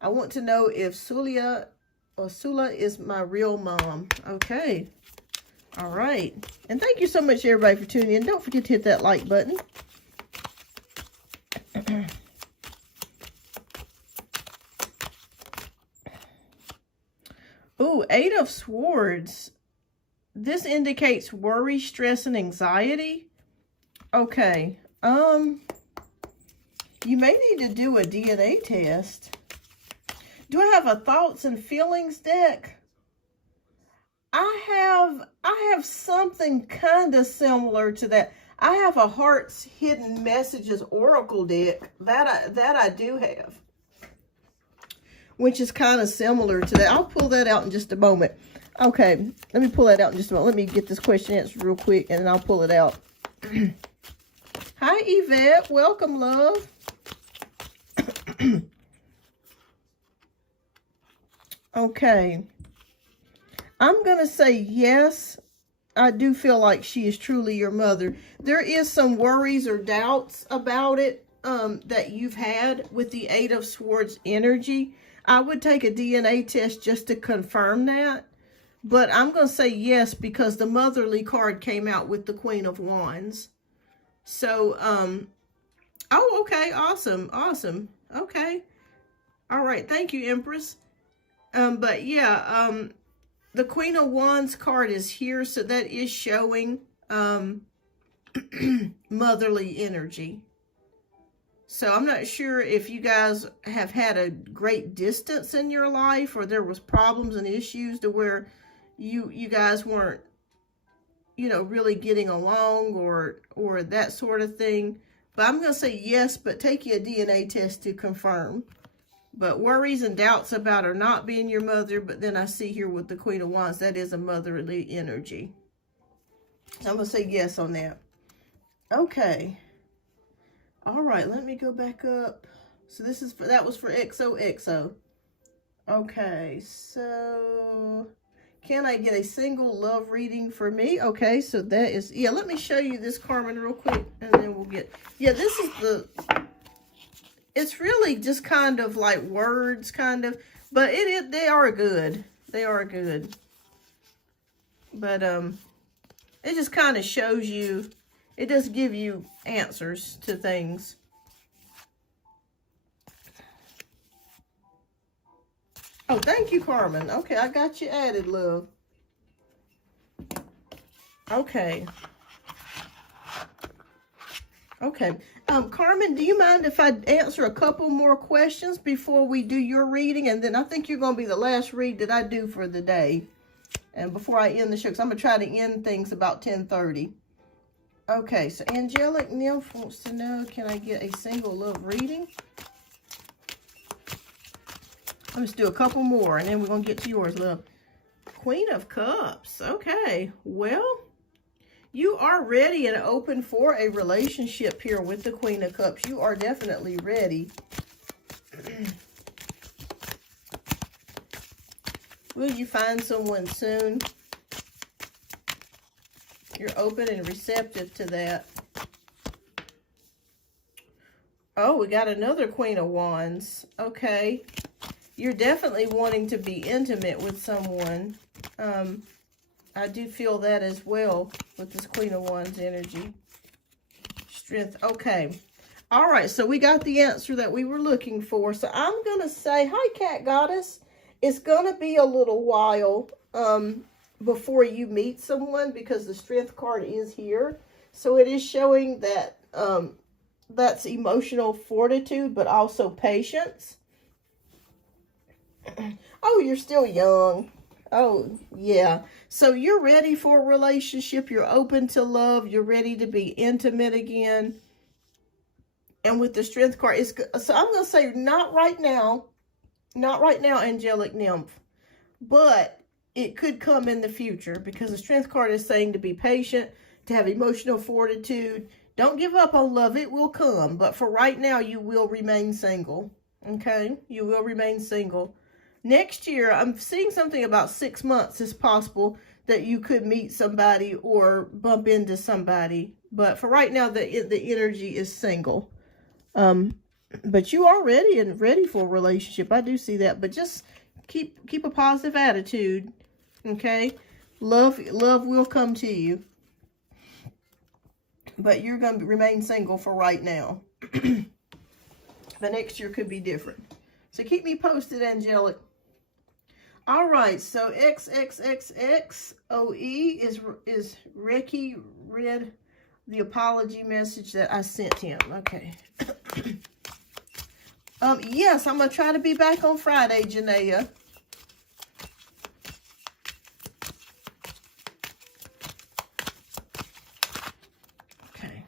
I want to know if Sula is my real mom. Okay. All right. And thank you so much, everybody, for tuning in. Don't forget to hit that like button. Ooh, 8 of Swords. This indicates worry, stress, and anxiety. Okay. You may need to do a DNA test. Do I have a thoughts and feelings deck? I have something kind of similar to that. I have a Heart's Hidden Messages Oracle deck that I do have, which is kind of similar to that. I'll pull that out in just a moment. Okay, let me pull that out in just a moment. Let me get this question answered real quick, and then I'll pull it out. Hi, Yvette. Welcome, love. Okay. I'm going to say yes. I do feel like she is truly your mother. There is some worries or doubts about it that you've had with the 8 of Swords energy. I would take a DNA test just to confirm that. But I'm going to say yes because the motherly card came out with the Queen of Wands. So, oh, okay. Awesome. Awesome. Okay. All right. Thank you, Empress. But yeah, the Queen of Wands card is here, so that is showing motherly energy. So I'm not sure if you guys have had a great distance in your life, or there was problems and issues to where you guys weren't, you know, really getting along or that sort of thing. But I'm going to say yes, but take you a DNA test to confirm. But worries and doubts about her not being your mother. But then I see here with the Queen of Wands, that is a motherly energy. So I'm going to say yes on that. Okay. All right. Let me go back up. So this is for, that was for XOXO. Okay. So can I get a single love reading for me? Okay. So that is, yeah, let me show you this, Carmen, real quick. And then we'll get, yeah, this is the... It's really just kind of like words, kind of, but they are good. They are good. But it just kind of shows you, it does give you answers to things. Oh, thank you, Carmen. Okay, I got you added, love. Okay. Okay. Carmen, do you mind if I answer a couple more questions before we do your reading? And then I think you're going to be the last read that I do for the day. And before I end the show, because I'm going to try to end things about 10:30. Okay, so Angelic Nymph wants to know, can I get a single love reading? Let's do a couple more, and then we're going to get to yours, love. Queen of Cups. Okay, well, you are ready and open for a relationship here with the Queen of Cups. You are definitely ready. Will you find someone soon? You're open and receptive to that. Oh, we got another Queen of Wands. Okay. You're definitely wanting to be intimate with someone. I do feel that as well with this Queen of Wands energy. Strength. Okay. All right. So we got the answer that we were looking for. So I'm going to say, hi, Cat Goddess. It's going to be a little while before you meet someone because the Strength card is here. So it is showing that that's emotional fortitude, but also patience. Oh, you're still young. Oh, yeah. So you're ready for a relationship. You're open to love. You're ready to be intimate again. And with the Strength card, so I'm going to say not right now. Not right now, Angelic Nymph. But it could come in the future because the Strength card is saying to be patient, to have emotional fortitude. Don't give up on love. It will come. But for right now, you will remain single. Okay? You will remain single. Next year, I'm seeing something about 6 months is possible that you could meet somebody or bump into somebody. But for right now, the energy is single. But you are ready for a relationship. I do see that. But just keep a positive attitude. Okay? Love will come to you. But you're going to remain single for right now. The next year could be different. So keep me posted, Angelic. All right, so XXXXOE is Ricky read the apology message that I sent him. Okay. Yes, I'm going to try to be back on Friday, Janaea. Okay.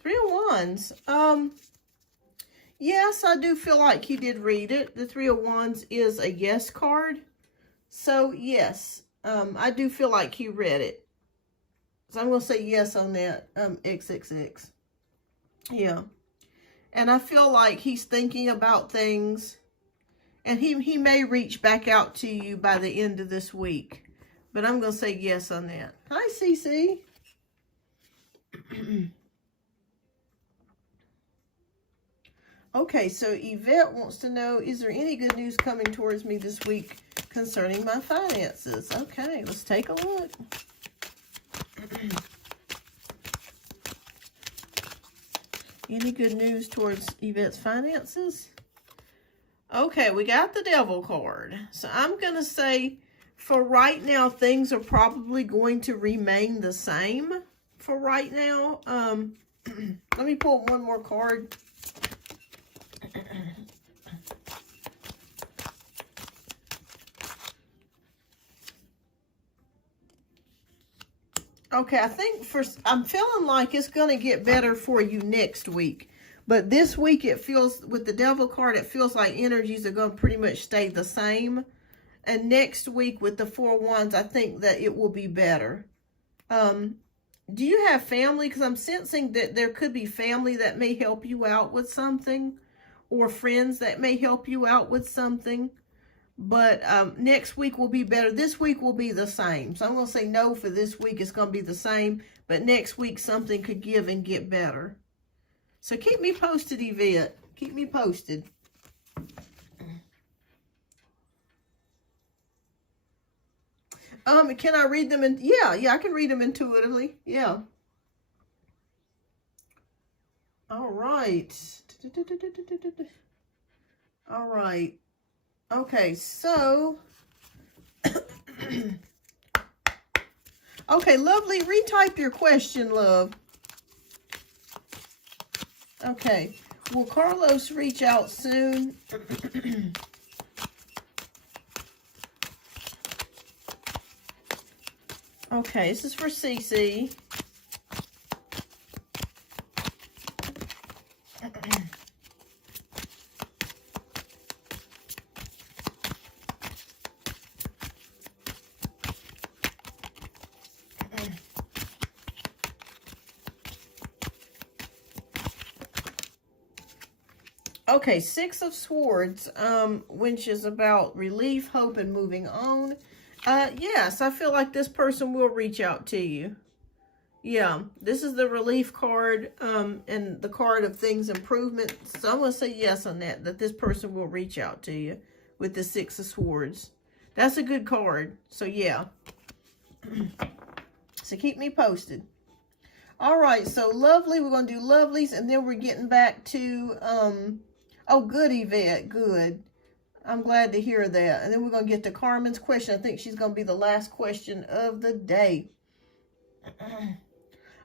3 of Wands. Yes, I do feel like he did read it. The 3 of Wands is a yes card. So, yes, I do feel like he read it. So, I'm going to say yes on that, XXX. Yeah. And I feel like he's thinking about things. And he may reach back out to you by the end of this week. But I'm going to say yes on that. Hi, Cece. Okay, so Yvette wants to know, is there any good news coming towards me this week concerning my finances? Okay, let's take a look. Any good news towards Yvette's finances? Okay, we got the Devil card. So I'm going to say, for right now, things are probably going to remain the same for right now. Let me pull one more card. Okay, I think I'm feeling like it's going to get better for you next week. But this week it feels, with the Devil card, it feels like energies are going to pretty much stay the same. And next week with the 4 of Wands, I think that it will be better. Do you have family? Because I'm sensing that there could be family that may help you out with something. Or friends that may help you out with something. But next week will be better. This week will be the same. So I'm going to say no for this week. It's going to be the same. But next week something could give and get better. So keep me posted, Yvette. Keep me posted. Can I read them? Yeah, I can read them intuitively. Yeah. All right. All right. Okay, so, okay, lovely, retype your question, love. Okay, will Carlos reach out soon? Okay, this is for Cece. Okay, Six of Swords, which is about relief, hope, and moving on. Yes, I feel like this person will reach out to you. Yeah, this is the relief card, and the card of things improvement. So I'm going to say yes on that this person will reach out to you with the Six of Swords. That's a good card. So yeah. So keep me posted. All right, so lovely. We're going to do lovelies, and then we're getting back to, oh, good, Yvette, good. I'm glad to hear that. And then we're going to get to Carmen's question. I think she's going to be the last question of the day.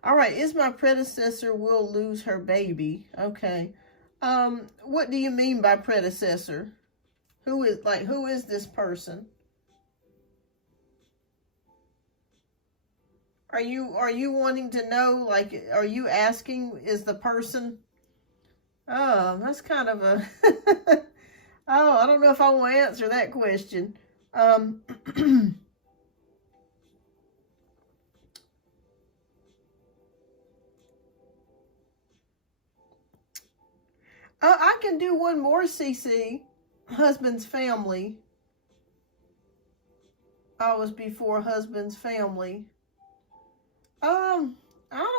All right, is my predecessor will lose her baby? Okay. What do you mean by predecessor? Who is this person? Are you wanting to know, like, are you asking, is the person? Oh, that's kind of a, oh, I don't know if I want to answer that question. I can do one more, CC. Husband's family. I was before husband's family. I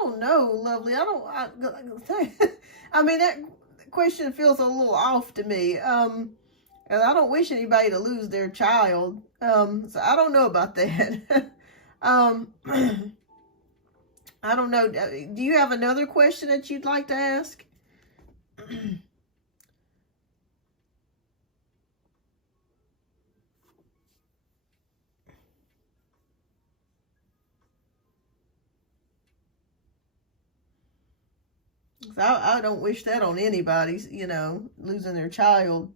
don't know, lovely. I mean, that question feels a little off to me. And I don't wish anybody to lose their child. So I don't know about that. I don't know. Do you have another question that you'd like to ask? I don't wish that on anybody, losing their child.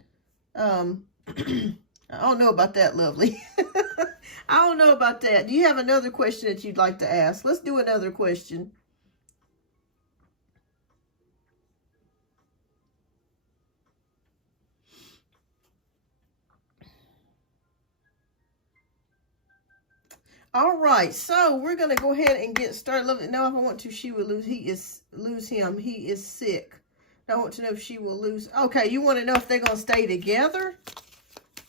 I don't know about that, lovely. I don't know about that. Do you have another question that you'd like to ask? Let's do another question. All right, so we're gonna go ahead and get started. Let me know if I want to. She will lose. Lose him. He is sick. I want to know if she will lose. Okay, you want to know if they're gonna stay together,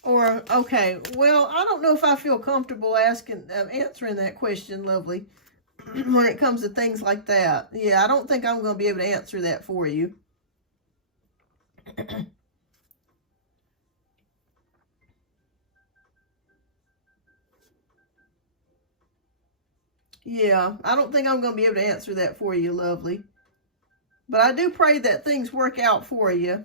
or okay. Well, I don't know if I feel comfortable answering that question, lovely. When it comes to things like that, yeah, I don't think I'm gonna be able to answer that for you. Yeah, I don't think I'm going to be able to answer that for you, lovely. But I do pray that things work out for you.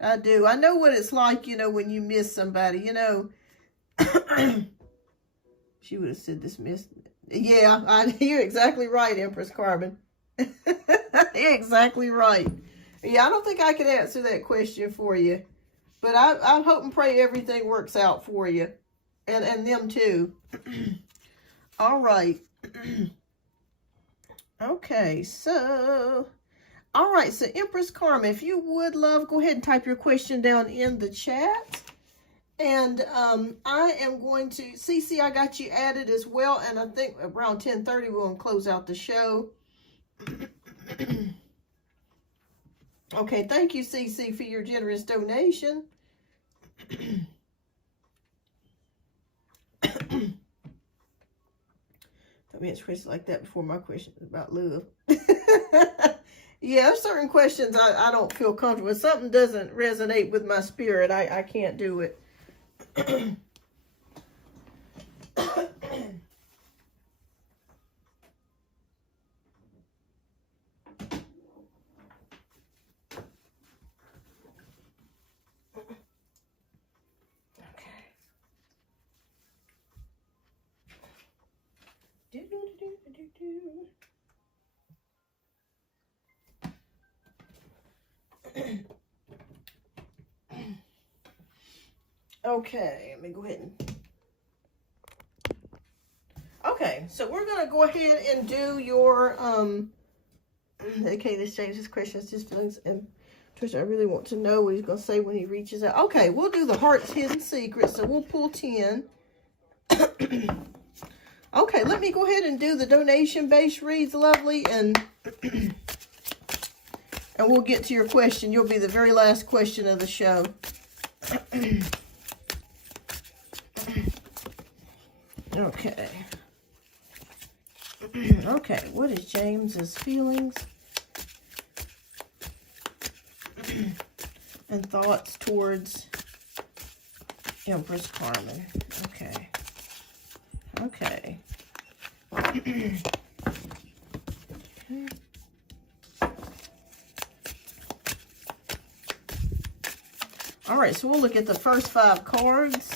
I do. I know what it's like, when you miss somebody, She would have said dismissed. Yeah, you're exactly right, Empress Carbon. You're exactly right. Yeah, I don't think I could answer that question for you. But I hope and pray everything works out for you. And them too. All right. Okay, so, all right, so Empress Karma, if you would, love, go ahead and type your question down in the chat. And I am going to, Cece, I got you added as well, and I think around 10:30 we're going to close out the show. Okay, thank you, Cece, for your generous donation. Let me answer questions like that before my question is about love. Yeah, there's certain questions I don't feel comfortable with. Something doesn't resonate with my spirit. I can't do it. Okay, let me go ahead and... Okay, so we're going to go ahead and do your, okay, this changes questions, just feelings, and Trisha, I really want to know what he's going to say when he reaches out. Okay, we'll do the heart's hidden secret, so we'll pull 10. Okay, let me go ahead and do the donation-based reads, lovely, and we'll get to your question. You'll be the very last question of the show. Okay. Okay, what is James's feelings and thoughts towards Empress Carmen? Okay. Okay. Okay. All right, so we'll look at the first 5 cards.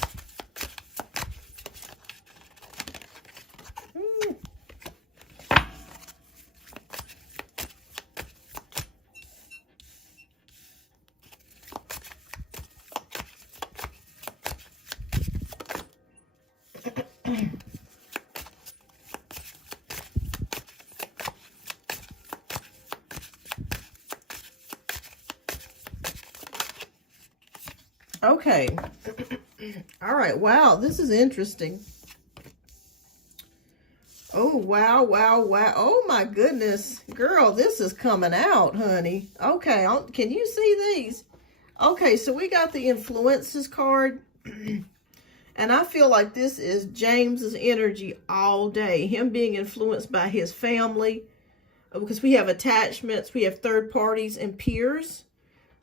Okay. All right. Wow. This is interesting. Oh, wow, wow, wow. Oh, my goodness. Girl, this is coming out, honey. Okay. Can you see these? Okay. So we got the influences card. And I feel like this is James's energy all day. Him being influenced by his family. Because we have attachments. We have third parties and peers.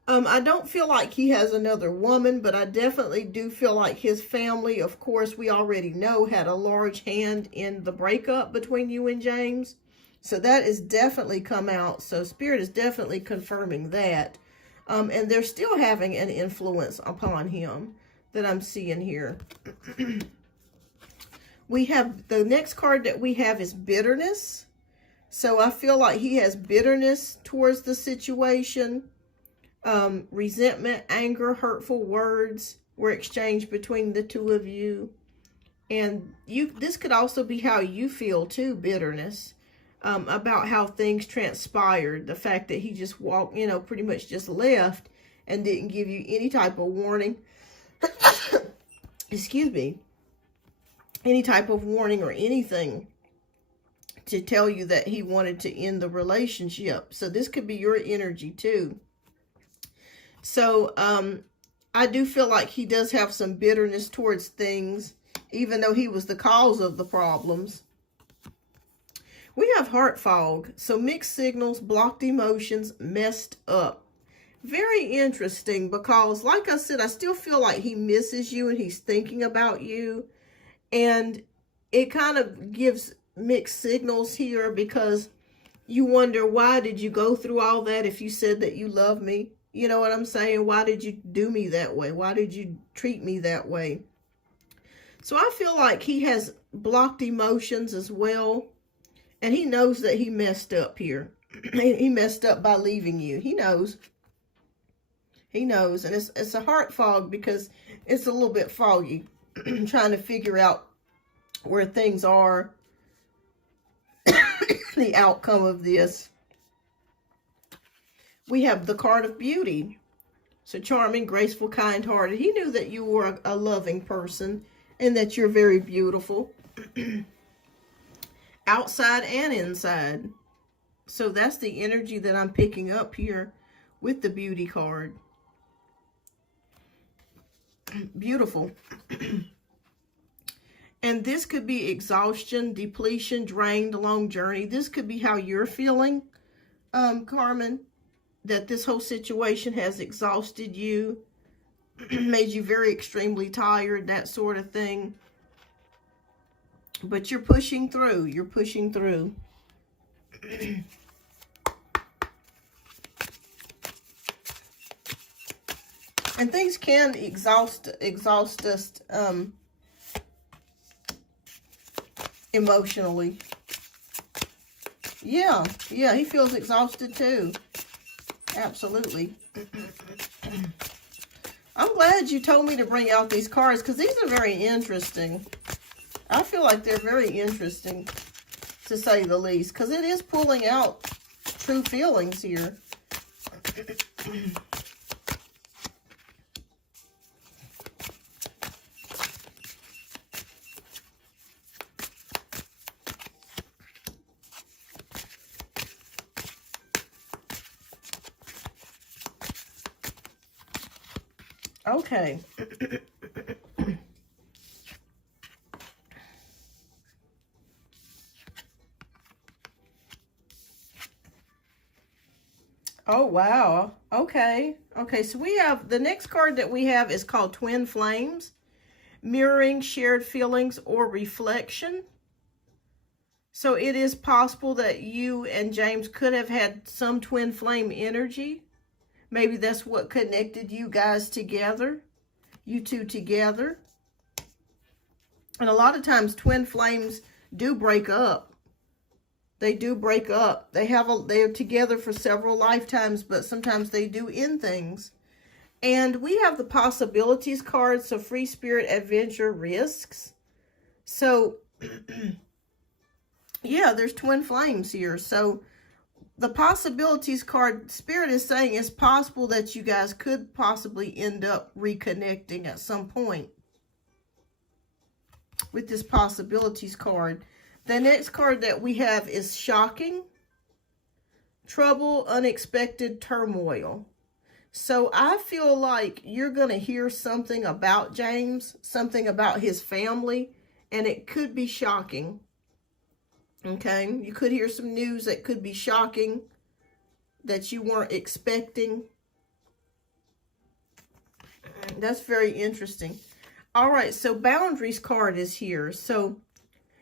I don't feel like he has another woman, but I definitely do feel like his family, of course, we already know, had a large hand in the breakup between you and James. So that is definitely come out. So Spirit is definitely confirming that. And they're still having an influence upon him that I'm seeing here. We have, the next card that we have is bitterness. So I feel like he has bitterness towards the situation. Resentment, anger, hurtful words were exchanged between the two of you. And this could also be how you feel too, bitterness, about how things transpired. The fact that he just walked, pretty much just left and didn't give you any type of warning. Excuse me. Any type of warning or anything to tell you that he wanted to end the relationship. So this could be your energy too. So, I do feel like he does have some bitterness towards things, even though he was the cause of the problems. We have heart fog. So mixed signals, blocked emotions, messed up. Very interesting because, like I said, I still feel like he misses you and he's thinking about you. And it kind of gives mixed signals here because you wonder, why did you go through all that if you said that you love me? You know what I'm saying? Why did you do me that way? Why did you treat me that way? So I feel like he has blocked emotions as well. And he knows that he messed up here. He messed up by leaving you. He knows. He knows. And it's a heart fog because it's a little bit foggy. Trying to figure out where things are. The outcome of this. We have the card of beauty. So charming, graceful, kind-hearted. He knew that you were a loving person and that you're very beautiful. Outside and inside. So that's the energy that I'm picking up here with the beauty card. Beautiful. And this could be exhaustion, depletion, drained, long journey. This could be how you're feeling, Carmen. That this whole situation has exhausted you, made you very extremely tired, that sort of thing. But you're pushing through. You're pushing through. And things can exhaust us emotionally. Yeah, he feels exhausted too. Absolutely. I'm glad you told me to bring out these cards because these are very interesting. I feel like they're very interesting, to say the least, because it is pulling out true feelings here. Okay. Oh, wow. Okay. Okay, so we have, the next card that we have is called Twin Flames, mirroring shared feelings or reflection. So it is possible that you and James could have had some twin flame energy. Maybe that's what connected you guys together, you two together. And a lot of times twin flames do break up. They do break up. They're together for several lifetimes, but sometimes they do end things. And we have the possibilities card, so free spirit, adventure, risks. So, yeah, there's twin flames here. So, the possibilities card, Spirit is saying it's possible that you guys could possibly end up reconnecting at some point with this possibilities card. The next card that we have is shocking, trouble, unexpected turmoil. So I feel like you're going to hear something about James, something about his family, and it could be shocking. Okay, you could hear some news that could be shocking, that you weren't expecting. That's very interesting. All right, so boundaries card is here. So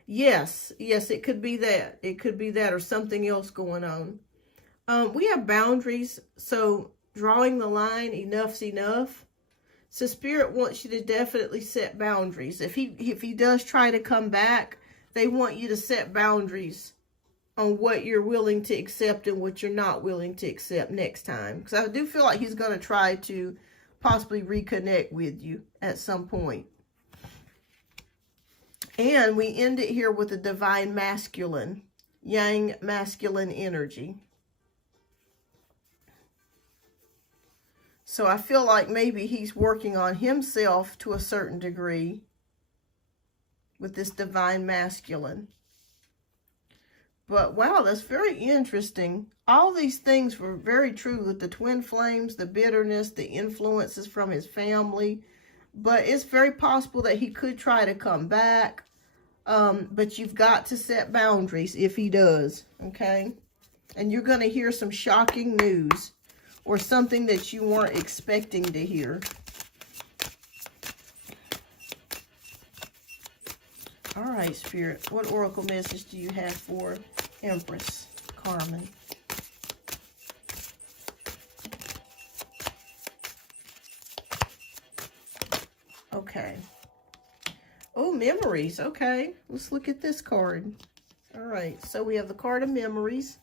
yes, it could be that. It could be that or something else going on. We have boundaries, so drawing the line, enough's enough. So Spirit wants you to definitely set boundaries. If he does try to come back, they want you to set boundaries on what you're willing to accept and what you're not willing to accept next time. Because I do feel like he's going to try to possibly reconnect with you at some point. And we end it here with the divine masculine, yang masculine energy. So I feel like maybe he's working on himself to a certain degree with this divine masculine. But wow, that's very interesting. All these things were very true with the twin flames, the bitterness, the influences from his family. But it's very possible that he could try to come back. But you've got to set boundaries if he does, okay? And you're going to hear some shocking news or something that you weren't expecting to hear. All right, Spirit, what oracle message do you have for Empress Carmen? Okay. Oh, memories. Okay, let's look at this card. All right, so we have the card of memories.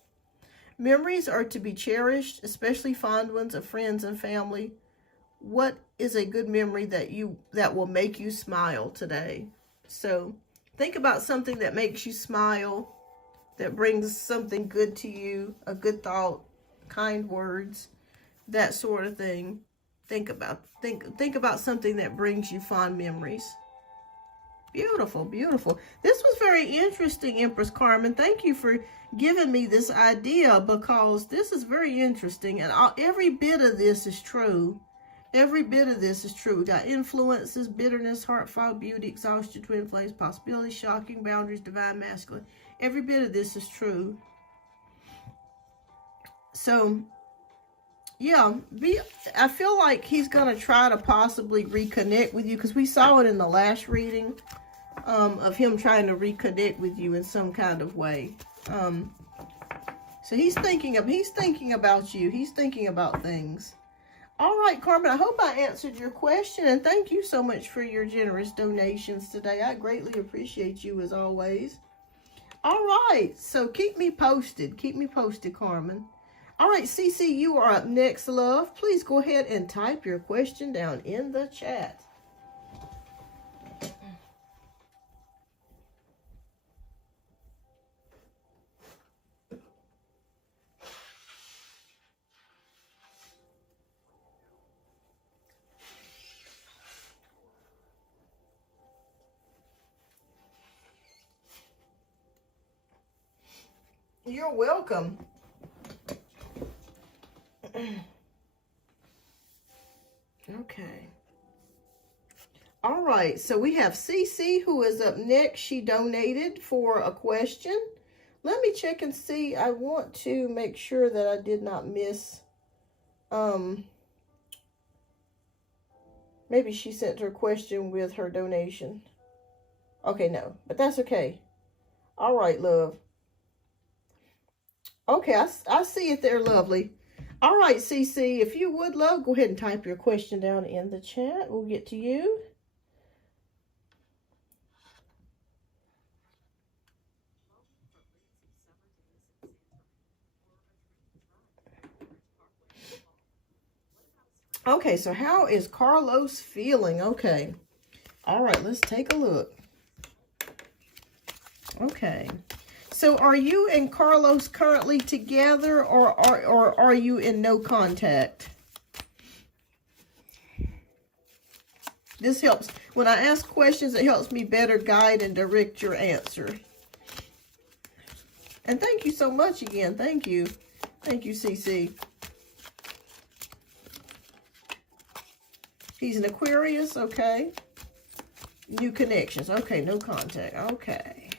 Memories are to be cherished, especially fond ones of friends and family. What is a good memory that will make you smile today? So think about something that makes you smile, that brings something good to you, a good thought, kind words, that sort of thing. Think about something that brings you fond memories. Beautiful, beautiful. This was very interesting, Empress Carmen. Thank you for giving me this idea, because this is very interesting. And every bit of this is true. Every bit of this is true. We got influences, bitterness, heart fog, beauty, exhaustion, twin flames, possibilities, shocking, boundaries, divine masculine. Every bit of this is true. So, yeah, I feel like he's going to try to possibly reconnect with you, because we saw it in the last reading of him trying to reconnect with you in some kind of way. So he's thinking about you. He's thinking about things. All right, Carmen, I hope I answered your question, and thank you so much for your generous donations today. I greatly appreciate you as always. All right, so keep me posted. Keep me posted, Carmen. All right, CC, you are up next, love. Please go ahead and type your question down in the chat. You're welcome. Okay. All right, so we have CC who is up next. She donated for a question. Let me check and see. I want to make sure that I did not miss. Maybe she sent her question with her donation. Okay, no, but that's okay. All right, love. Okay, I see it there, lovely. All right, CC, if you would, love, go ahead and type your question down in the chat. We'll get to you. Okay, so how is Carlos feeling? Okay. All right, let's take a look. Okay. So are you and Carlos currently together, or are you in no contact? This helps. When I ask questions, it helps me better guide and direct your answer. And thank you so much again. Thank you. Thank you, CC. He's an Aquarius, okay. New connections. Okay, no contact. Okay.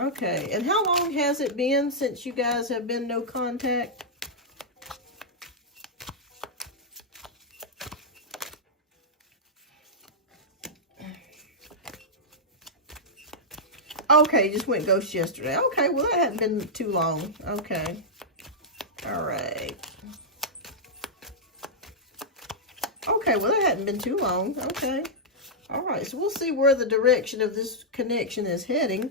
Okay, and how long has it been since you guys have been no contact? Okay, just went ghost yesterday. Okay, well, that hadn't been too long. Okay. All right. Okay, well, that hadn't been too long. Okay. All right, so we'll see where the direction of this connection is heading.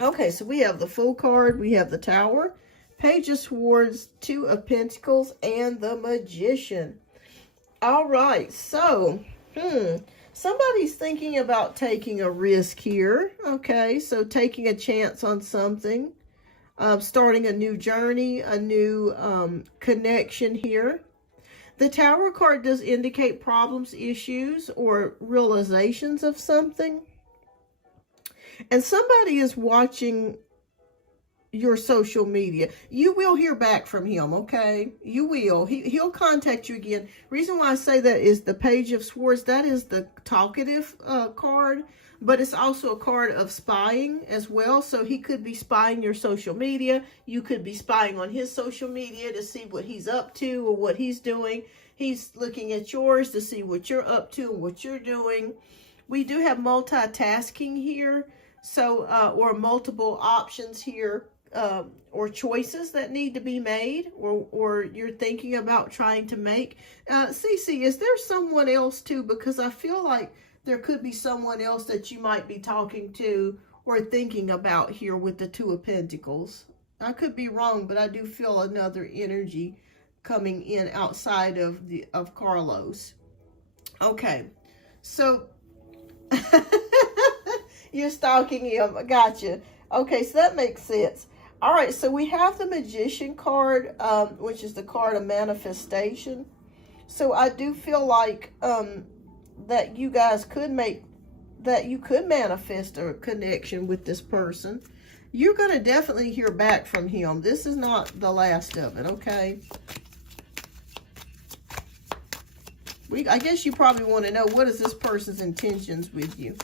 Okay, so we have the Fool card, we have the Tower, Page of Swords, Two of Pentacles, and the Magician. All right, so, somebody's thinking about taking a risk here. Okay, so taking a chance on something, starting a new journey, a new connection here. The Tower card does indicate problems, issues, or realizations of something. And somebody is watching your social media. You will hear back from him, okay? You will. He'll contact you again. Reason why I say that is the Page of Swords. That is the talkative card, but it's also a card of spying as well. So he could be spying your social media. You could be spying on his social media to see what he's up to or what he's doing. He's looking at yours to see what you're up to and what you're doing. We do have multitasking here. So, or multiple options here, or choices that need to be made, or you're thinking about trying to make. CC, is there someone else too? Because I feel like there could be someone else that you might be talking to or thinking about here with the Two of Pentacles. I could be wrong, but I do feel another energy coming in outside of Carlos. Okay, so... You're stalking him. I gotcha. Okay, so that makes sense. All right, so we have the Magician card, which is the card of manifestation. So I do feel like that you guys could manifest a connection with this person. You're going to definitely hear back from him. This is not the last of it, okay? I guess you probably want to know, what is this person's intentions with you?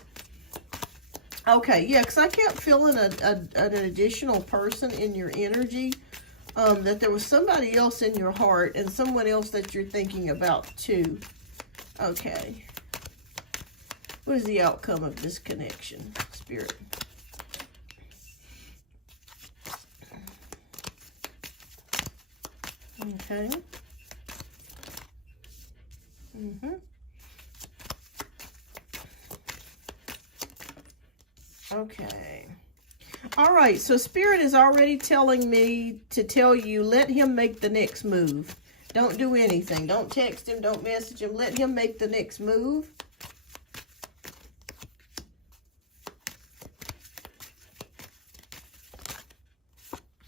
Okay, yeah, because I kept feeling an additional person in your energy, that there was somebody else in your heart and someone else that you're thinking about too. Okay. What is the outcome of this connection, Spirit? Okay. Okay. All right, so Spirit is already telling me to tell you, let him make the next move. Don't do anything. Don't text him. Don't message him. Let him make the next move.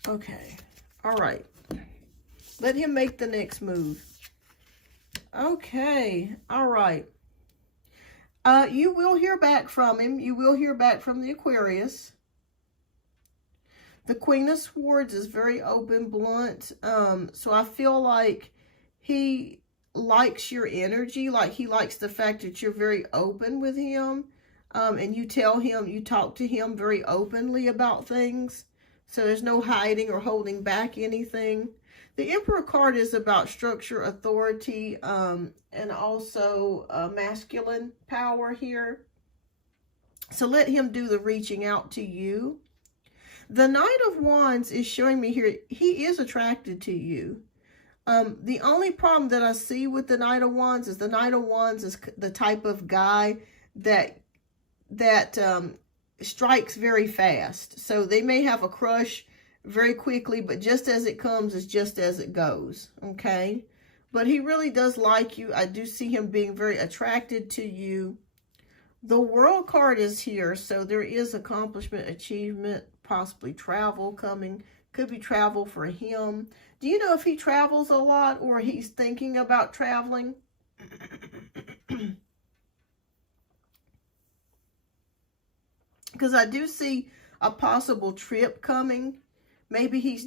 Okay. All right. Let him make the next move. Okay. All right. You will hear back from him. You will hear back from the Aquarius. The Queen of Swords is very open, blunt. So I feel like he likes your energy. Like he likes the fact that you're very open with him. And you tell him, you talk to him very openly about things. So there's no hiding or holding back anything. The Emperor card is about structure, authority, and also masculine power here. So let him do the reaching out to you. The Knight of Wands is showing me here, he is attracted to you. The only problem that I see with the Knight of Wands is the Knight of Wands is the type of guy that strikes very fast. So they may have a crush very quickly, but just as it comes is just as it goes, okay? But he really does like you. I do see him being very attracted to you. The World card is here, so there is accomplishment, achievement, possibly travel coming. Could be travel for him. Do you know if he travels a lot or he's thinking about traveling? Because I do see a possible trip coming. Maybe he's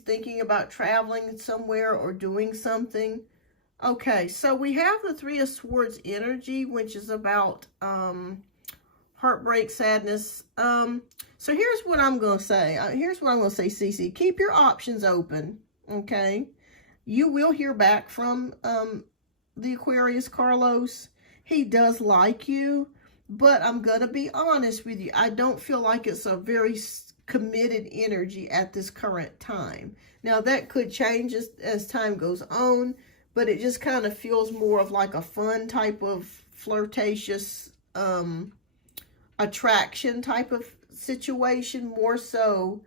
thinking about traveling somewhere or doing something. Okay, so we have the Three of Swords energy, which is about heartbreak, sadness. So here's what I'm going to say. Cece. Keep your options open, okay? You will hear back from the Aquarius, Carlos. He does like you, but I'm going to be honest with you. I don't feel like it's a very committed energy at this current time. Now, that could change as time goes on, but it just kind of feels more of like a fun type of flirtatious attraction type of situation, more so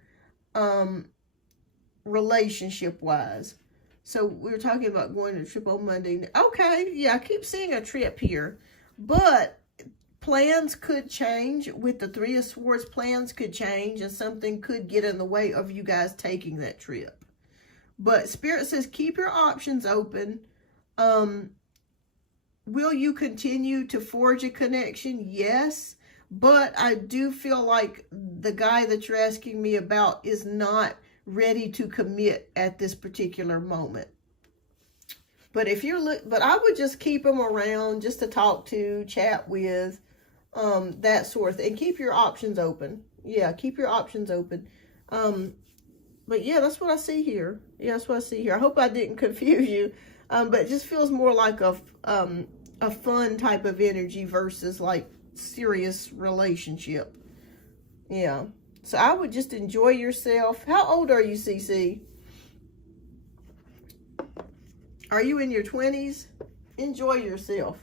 relationship-wise. So we were talking about going to a trip on Monday. Okay, yeah, I keep seeing a trip here, but plans could change. With the Three of Swords, plans could change and something could get in the way of you guys taking that trip. But Spirit says keep your options open. Will you continue to forge a connection? Yes. But I do feel like the guy that you're asking me about is not ready to commit at this particular moment. But if you're, but I would just keep him around just to talk to, chat with, that sort of thing. And keep your options open. Yeah, keep your options open. But yeah, that's what I see here. Yeah, that's what I see here. I hope I didn't confuse you. But it just feels more like a fun type of energy versus like serious relationship. Yeah. So I would just enjoy yourself. How old are you, CC? Are you in your 20s? Enjoy yourself.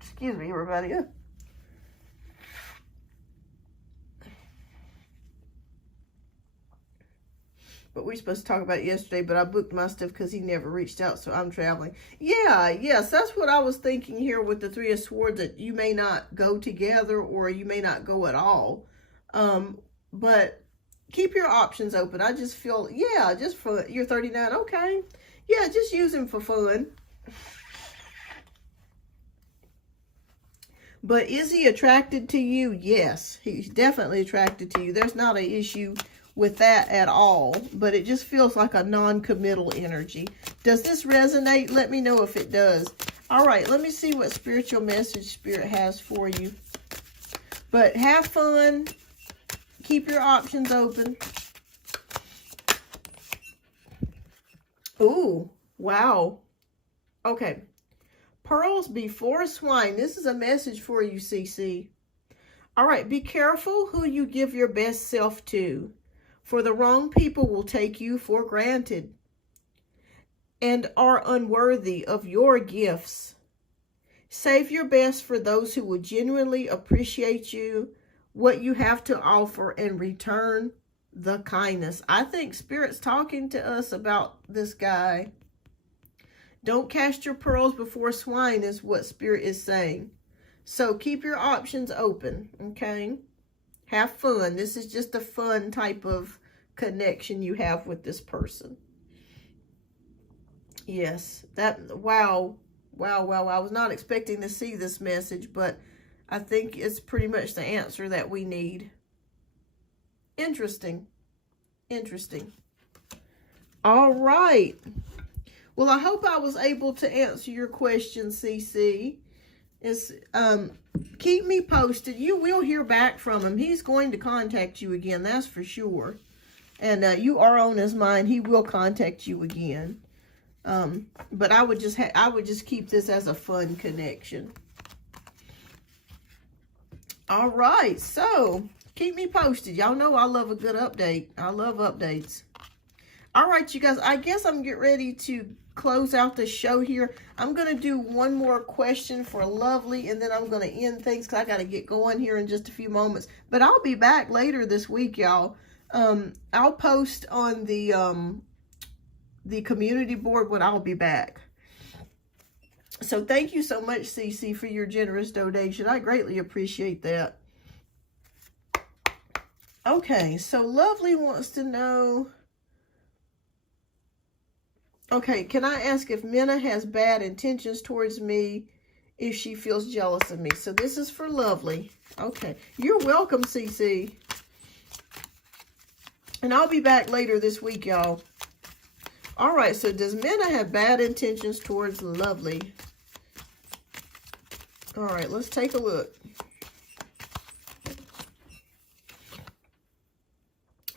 Excuse me, everybody. But we were supposed to talk about it yesterday, but I booked my stuff because he never reached out, so I'm traveling. Yeah, yes, that's what I was thinking here with the Three of Swords, that you may not go together or you may not go at all. But keep your options open. I just feel, yeah, just for, you're 39, okay. Yeah, just use him for fun. But is he attracted to you? Yes, he's definitely attracted to you. There's not an issue with that at all, but it just feels like a non-committal energy. Does this resonate? Let me know if it does. All right, let me see what spiritual message Spirit has for you. But have fun. Keep your options open. Ooh, wow. Okay. Pearls before swine. This is a message for you, CC. All right, be careful who you give your best self to, for the wrong people will take you for granted and are unworthy of your gifts. Save your best for those who will genuinely appreciate you, what you have to offer, and return the kindness. I think Spirit's talking to us about this guy. Don't cast your pearls before swine is what Spirit is saying. So keep your options open, okay? Have fun. This is just a fun type of connection you have with this person. Yes, wow. I was not expecting to see this message, but I think it's pretty much the answer that we need. Interesting. All right. Well, I hope I was able to answer your question, CC. Keep me posted. You will hear back from him. He's going to contact you again, that's for sure. And you are on his mind. He will contact you again. But I would just keep this as a fun connection. All right, so keep me posted. Y'all know I love a good update. I love updates. All right, you guys, I guess I'm getting ready to close out the show here. I'm going to do one more question for Lovely, and then I'm going to end things because I got to get going here in just a few moments. But I'll be back later this week, y'all. I'll post on the community board when I'll be back. So thank you so much, CC, for your generous donation. I greatly appreciate that. Okay, so Lovely wants to know... Okay, can I ask if Minna has bad intentions towards me if she feels jealous of me? So this is for Lovely. Okay, you're welcome, CC. And I'll be back later this week, y'all. All right, so does Minna have bad intentions towards Lovely? All right, let's take a look.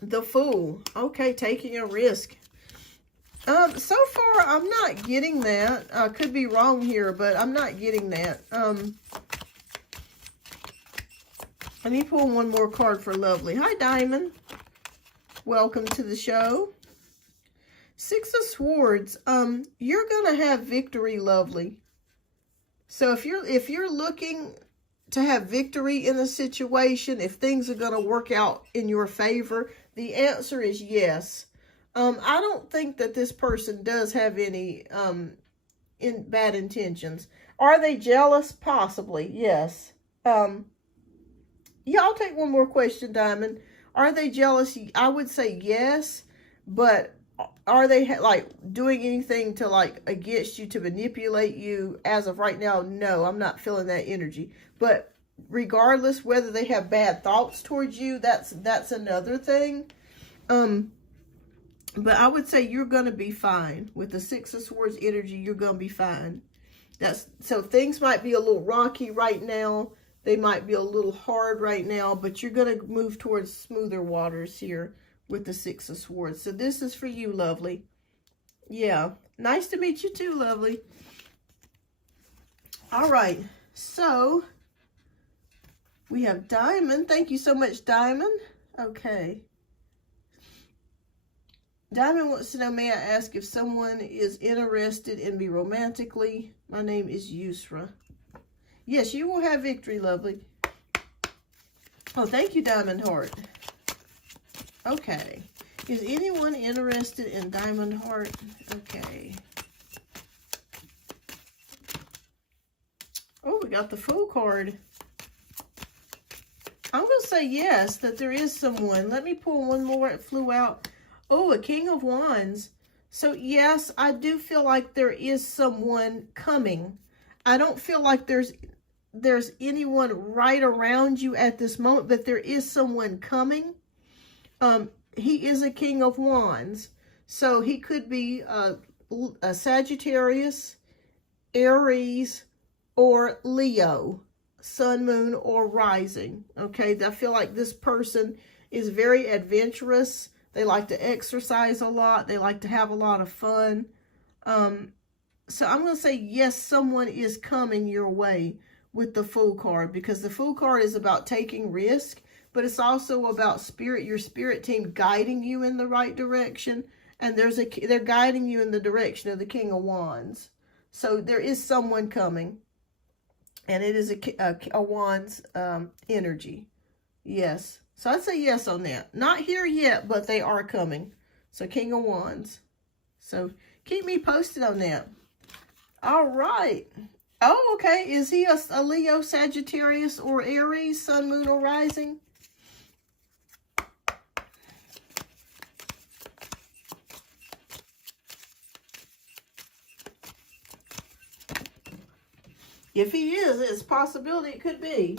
The Fool. Okay, taking a risk. So far, I'm not getting that. I could be wrong here, but I'm not getting that. Let me pull one more card for Lovely. Hi, Diamond. Welcome to the show. Six of Swords. You're gonna have victory, Lovely. So if you're looking to have victory in a situation, if things are gonna work out in your favor, the answer is yes. I don't think that this person does have any bad intentions. Are they jealous? Possibly, yes. Yeah, I'll take one more question, Diamond. Are they jealous? I would say yes, but are they like doing anything to like against you, to manipulate you? As of right now, no, I'm not feeling that energy. But regardless, whether they have bad thoughts towards you, that's another thing. But I would say you're going to be fine. With the Six of Swords energy, you're going to be fine. So things might be a little rocky right now. They might be a little hard right now, but you're going to move towards smoother waters here with the Six of Swords. So this is for you, Lovely. Yeah. Nice to meet you too, Lovely. All right. So we have Diamond. Thank you so much, Diamond. Okay. Diamond wants to know, may I ask if someone is interested in me romantically? My name is Yusra. Yes, you will have victory, Lovely. Oh, thank you, Diamond Heart. Okay. Is anyone interested in Diamond Heart? Okay. Oh, we got the Fool card. I'm going to say yes, that there is someone. Let me pull one more. It flew out. Oh, a King of Wands. So, yes, I do feel like there is someone coming. I don't feel like there's anyone right around you at this moment, but there is someone coming. He is a King of Wands. So, he could be a Sagittarius, Aries, or Leo. Sun, Moon, or Rising. Okay, I feel like this person is very adventurous. They like to exercise a lot. They like to have a lot of fun. So I'm going to say, yes, someone is coming your way with the Fool card, because the Fool card is about taking risk, but it's also about your spirit team guiding you in the right direction. And they're guiding you in the direction of the King of Wands. So there is someone coming, and it is a Wands energy. Yes. So I'd say yes on that. Not here yet, but they are coming. So King of Wands. So keep me posted on that. All right. Oh, okay. Is he a Leo, Sagittarius, or Aries, Sun, Moon, or Rising? If he is, it's a possibility it could be.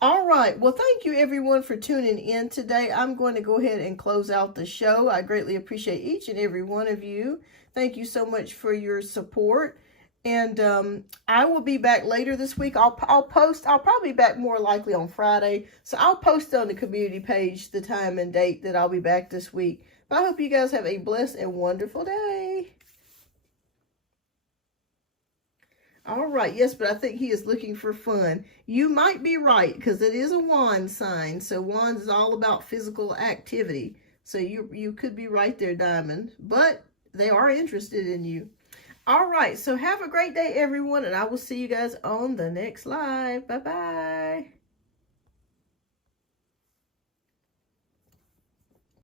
All right. Well, thank you everyone for tuning in today. I'm going to go ahead and close out the show. I greatly appreciate each and every one of you. Thank you so much for your support. And I will be back later this week. I'll probably be back more likely on Friday. So I'll post on the community page the time and date that I'll be back this week. But I hope you guys have a blessed and wonderful day. All right, yes, but I think he is looking for fun. You might be right, because it is a wand sign. So wands is all about physical activity. So you could be right there, Diamond. But they are interested in you. All right, so have a great day, everyone. And I will see you guys on the next live. Bye-bye.